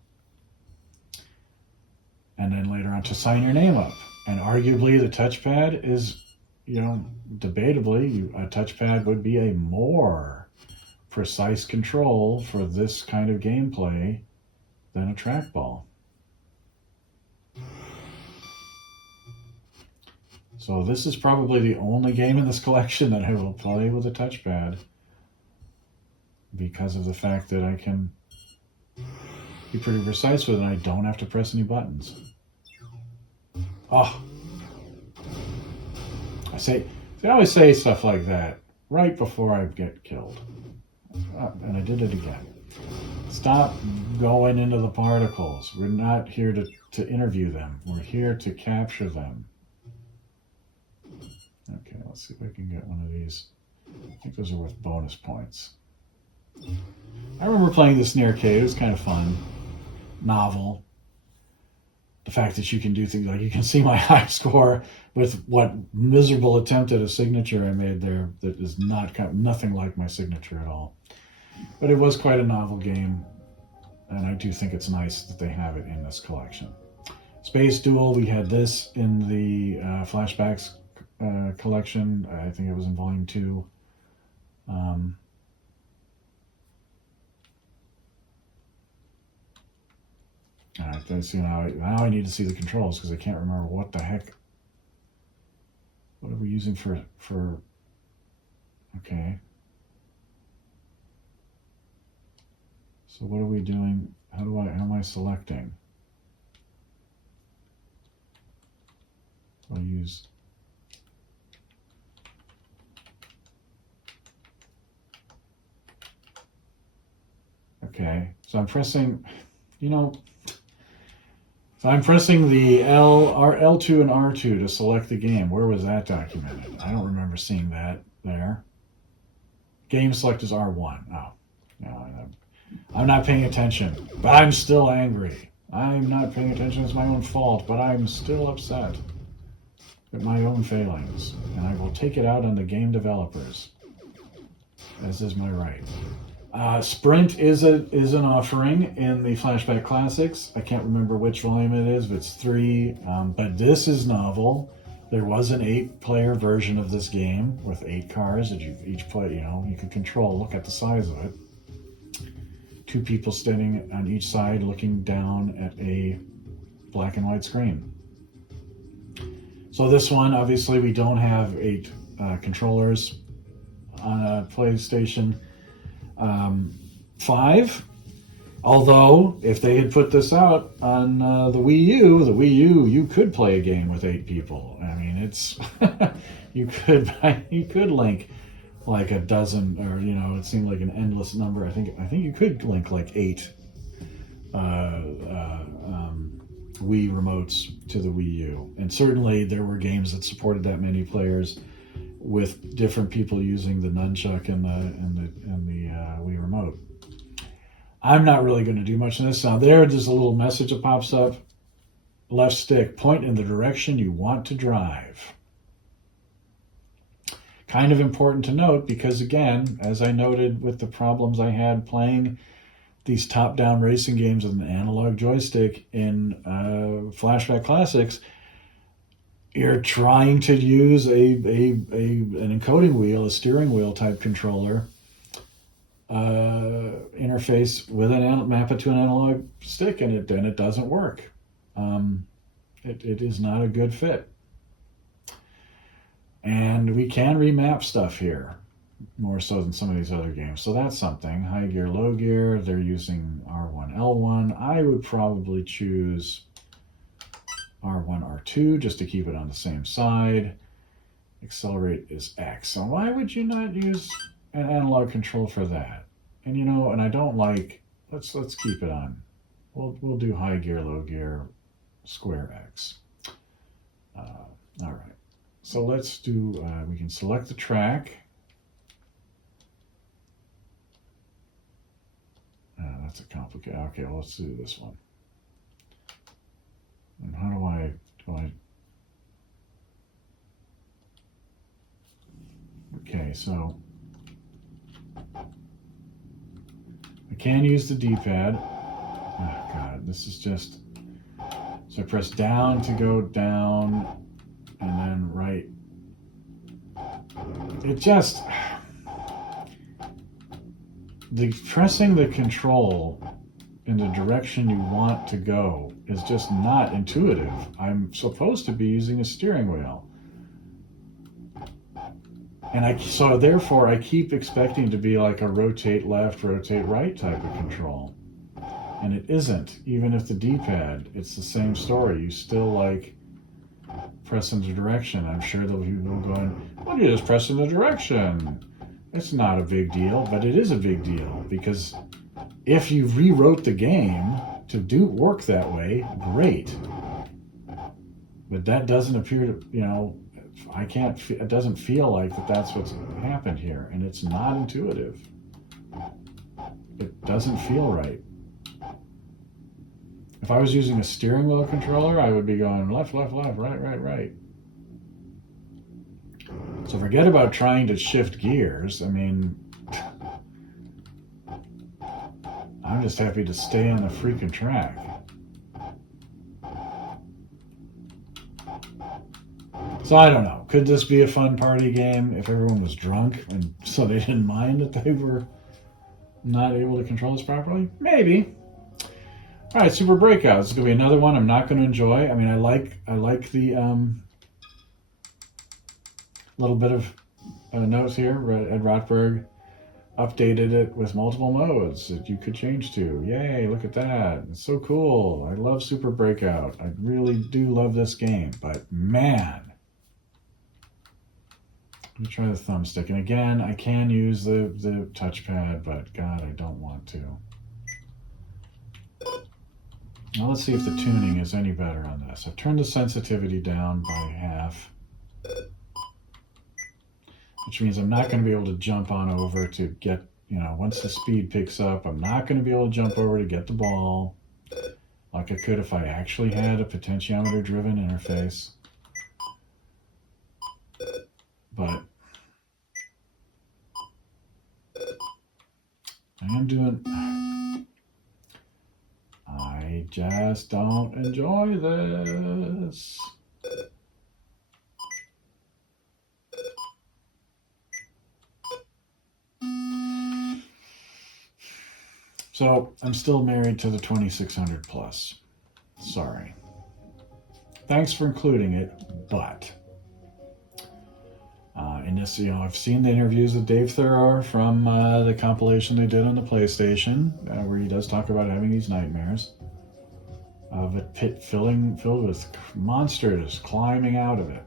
And then later on to sign your name up. And arguably the touchpad is, debatably, a touchpad would be a more precise control for this kind of gameplay than a trackball. So this is probably the only game in this collection that I will play with a touchpad, because of the fact that I can be pretty precise with it and I don't have to press any buttons. Oh. I always say stuff like that right before I get killed. And I did it again. Stop going into the particles. We're not here to interview them. We're here to capture them. Okay, let's see if I can get one of these. I think those are worth bonus points. I remember playing this in the arcade. It was kind of fun. Novel. The fact that you can do things like, you can see my high score with what miserable attempt at a signature I made there that is nothing like my signature at all. But it was quite a novel game, and I do think it's nice that they have it in this collection. Space Duel, we had this in the Flashbacks collection. I think it was in Volume 2. Alright, see now I need to see the controls, because I can't remember what the heck. What are we using for okay. So what are we doing? How am I selecting? I'll use okay. So I'm pressing, so I'm pressing the L2 and R2 to select the game. Where was that documented? I don't remember seeing that there. Game select is R1. Oh, no, I'm not paying attention, but I'm still angry. I'm not paying attention. It's my own fault, but I'm still upset at my own failings, and I will take it out on the game developers, as is my right. Sprint is an offering in the Flashback Classics. I can't remember which volume it is, but it's 3. But this is novel. There was an 8-player version of this game with 8 cars that you each play. You could control. Look at the size of it. 2 people standing on each side, looking down at a black and white screen. So this one, obviously, we don't have 8 controllers on a PlayStation 5. Although, if they had put this out on the Wii U, you could play a game with 8 people. I mean, it's you could link like a dozen, or it seemed like an endless number. I think you could link like 8 Wii remotes to the Wii U, and certainly there were games that supported that many players. with different people using the nunchuck and the Wii remote. I'm not really going to do much in this. Now there's a little message that pops up. Left stick, point in the direction you want to drive. Kind of important to note because, again, as I noted with the problems I had playing these top-down racing games with an analog joystick in Flashback Classics, you're trying to use an encoding wheel, a steering wheel type controller interface with map it to an analog stick, and it doesn't work. It is not a good fit. And we can remap stuff here, more so than some of these other games. So that's something. High gear, low gear, they're using R1, L1. I would probably choose R1, R2, just to keep it on the same side. Accelerate is X. So why would you not use an analog control for that? And and I don't like, let's keep it on. We'll do high gear, low gear, square X. All right. So let's do, we can select the track. That's a complicated, okay, well, let's do this one. And how do I, okay, so I can use the D-pad. Oh God, this is just, so I press down to go down, and then right. It just, pressing the control in the direction you want to go is just not intuitive. I'm supposed to be using a steering wheel. And so therefore I keep expecting to be like a rotate left, rotate right type of control. And it isn't. Even if the D-pad, it's the same story. You still like press in the direction. I'm sure there'll be people going, well, you just press in the direction. It's not a big deal, but it is a big deal because if you rewrote the game to work that way, great. But that doesn't appear to, it doesn't feel like that's what's happened here, and it's not intuitive. It doesn't feel right. If I was using a steering wheel controller, I would be going left, left, left, right, right, right. So forget about trying to shift gears. I mean, I'm just happy to stay on the freaking track. So I don't know. Could this be a fun party game if everyone was drunk and so they didn't mind that they were not able to control this properly? Maybe. All right, Super Breakout. This is going to be another one I'm not going to enjoy. I mean, I like the little bit of notes here. Ed Rotberg updated it with multiple modes that you could change to. Yay, look at that. It's so cool. I love Super Breakout. I really do love this game, but man. Let me try the thumbstick. And again, I can use the touchpad, but God, I don't want to. Now let's see if the tuning is any better on this. I've turned the sensitivity down by half, which means I'm not going to be able to jump on over to get, once the speed picks up, I'm not going to be able to jump over to get the ball like I could if I actually had a potentiometer-driven interface. But I am doing... I just don't enjoy this. So I'm still married to the 2600 plus. Sorry. Thanks for including it, but in this, I've seen the interviews with Dave Thoreau from the compilation they did on the PlayStation, where he does talk about having these nightmares of a pit filled with monsters climbing out of it.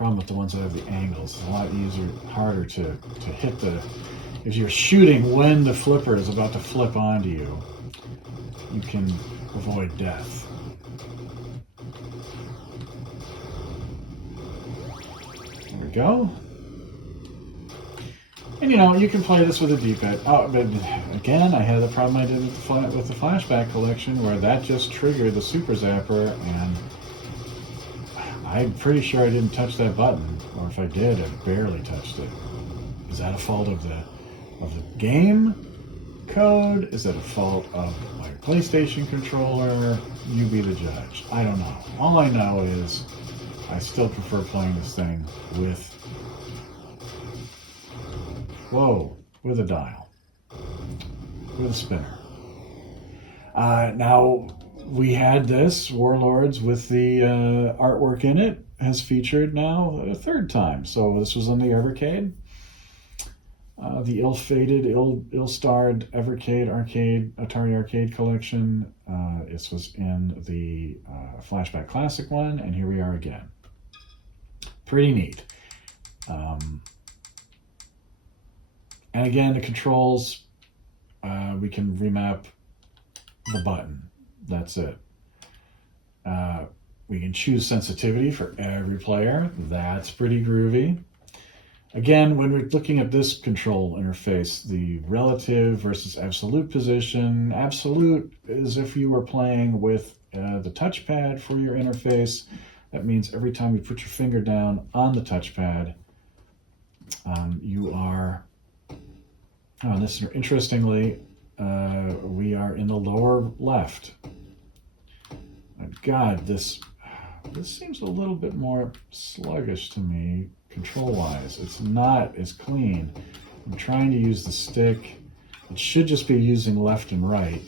problem with the ones that have the angles. It's a lot easier, harder to hit the... If you're shooting when the flipper is about to flip onto you, you can avoid death. There we go. And you can play this with a D-pad. Oh, but again, I had the problem I did with the Flashback collection, where that just triggered the Super Zapper, and I'm pretty sure I didn't touch that button, or if I did, I barely touched it. Is that a fault of the game code? Is it a fault of my PlayStation controller? You be the judge. I don't know. All I know is I still prefer playing this thing with a dial, with a spinner. Now, we had this, Warlords, with the artwork in it, has featured now a third time. So this was on the Evercade. The ill-fated, ill-starred Evercade Atari Arcade collection. This was in the Flashback Classic one, and here we are again. Pretty neat. And again, the controls, we can remap the button. That's it. We can choose sensitivity for every player. That's pretty groovy. Again, when we're looking at this control interface, the relative versus absolute position. Absolute is if you were playing with the touchpad for your interface. That means every time you put your finger down on the touchpad, you are... Oh, this, interestingly, we are in the lower left. God, this seems a little bit more sluggish to me, control-wise. It's not as clean. I'm trying to use the stick. It should just be using left and right,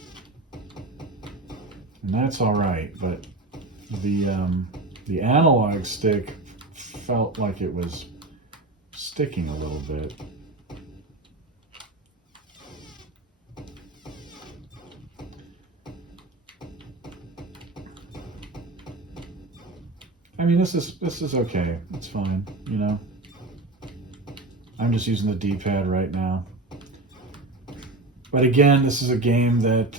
and that's all right. But the analog stick felt like it was sticking a little bit. I mean, this is okay. It's fine, I'm just using the D-pad right now. But again, this is a game that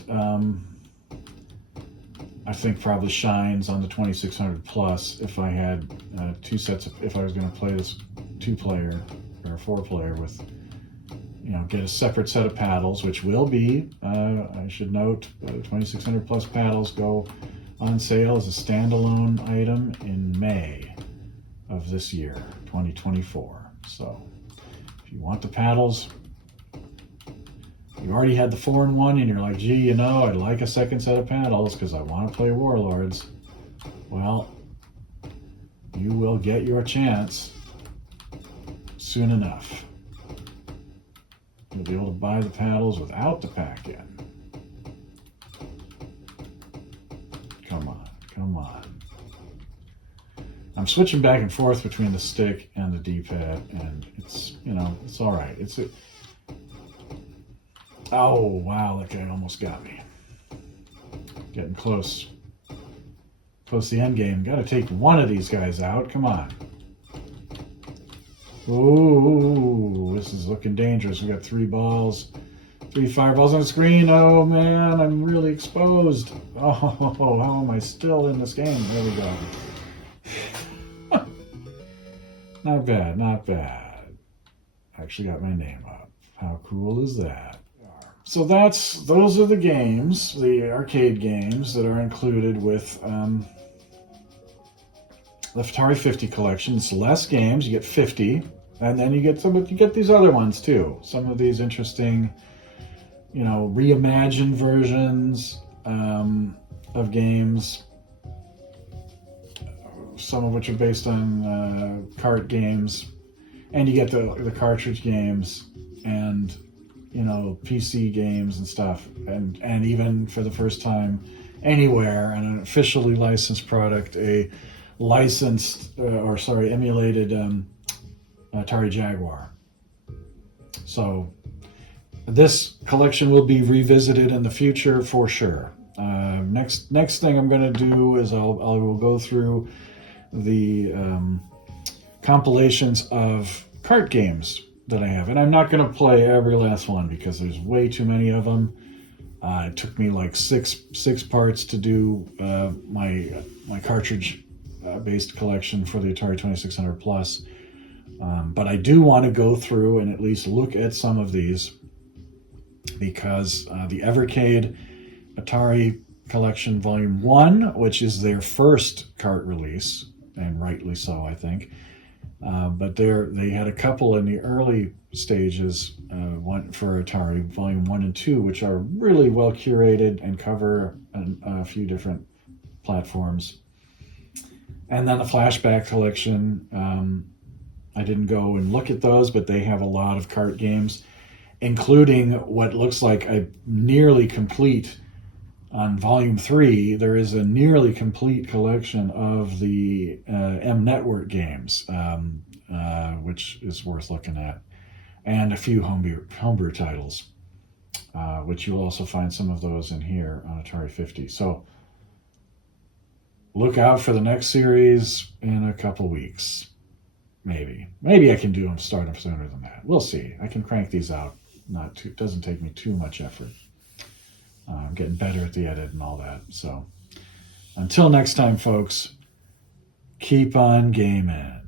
I think probably shines on the 2600 plus. If I had two sets of, if I was going to play this 2-player or 4-player with, get a separate set of paddles, which will be, I should note, 2600 plus paddles go on sale as a standalone item in May of this year, 2024. So if you want the paddles, you already had the 4-in-1 and you're like, gee, I'd like a second set of paddles because I want to play Warlords. Well, you will get your chance soon enough. You'll be able to buy the paddles without the pack-in. Come on. I'm switching back and forth between the stick and the D-pad, and it's, it's all right. Oh, wow, that guy almost got me. Getting close to the end game. Got to take one of these guys out. Come on. Ooh, this is looking dangerous. We got 3 balls. 3 fireballs on the screen. Oh man, I'm really exposed. Oh, how am I still in this game? There we go. Not bad, not bad. Actually got my name up. How cool is that? So those are the games, the arcade games that are included with the Atari 50 collection. It's less games. You get 50, and then you get these other ones too. Some of these interesting, reimagined versions of games, some of which are based on cart games, and you get the cartridge games and PC games and stuff, and even for the first time anywhere, and an officially licensed product, a emulated Atari Jaguar. So this collection will be revisited in the future for sure. Next thing I'm going to do is I will go through the compilations of kart games that I have. And I'm not going to play every last one because there's way too many of them. It took me like six parts to do my cartridge based collection for the Atari 2600 Plus. But I do want to go through and at least look at some of these because the Evercade Atari Collection Volume 1, which is their first kart release, and rightly so, I think. But they had a couple in the early stages, one for Atari, Volume 1 and 2, which are really well curated and cover a few different platforms. And then the Flashback Collection, I didn't go and look at those, but they have a lot of kart games, including what looks like a nearly complete, on Volume 3, there is a nearly complete collection of the M Network games, which is worth looking at, and a few homebrew titles, which you'll also find some of those in here on Atari 50. So look out for the next series in a couple weeks. Maybe I can start them sooner than that. We'll see. I can crank these out. It doesn't take me too much effort. I'm getting better at the edit and all that. So until next time, folks, keep on gaming.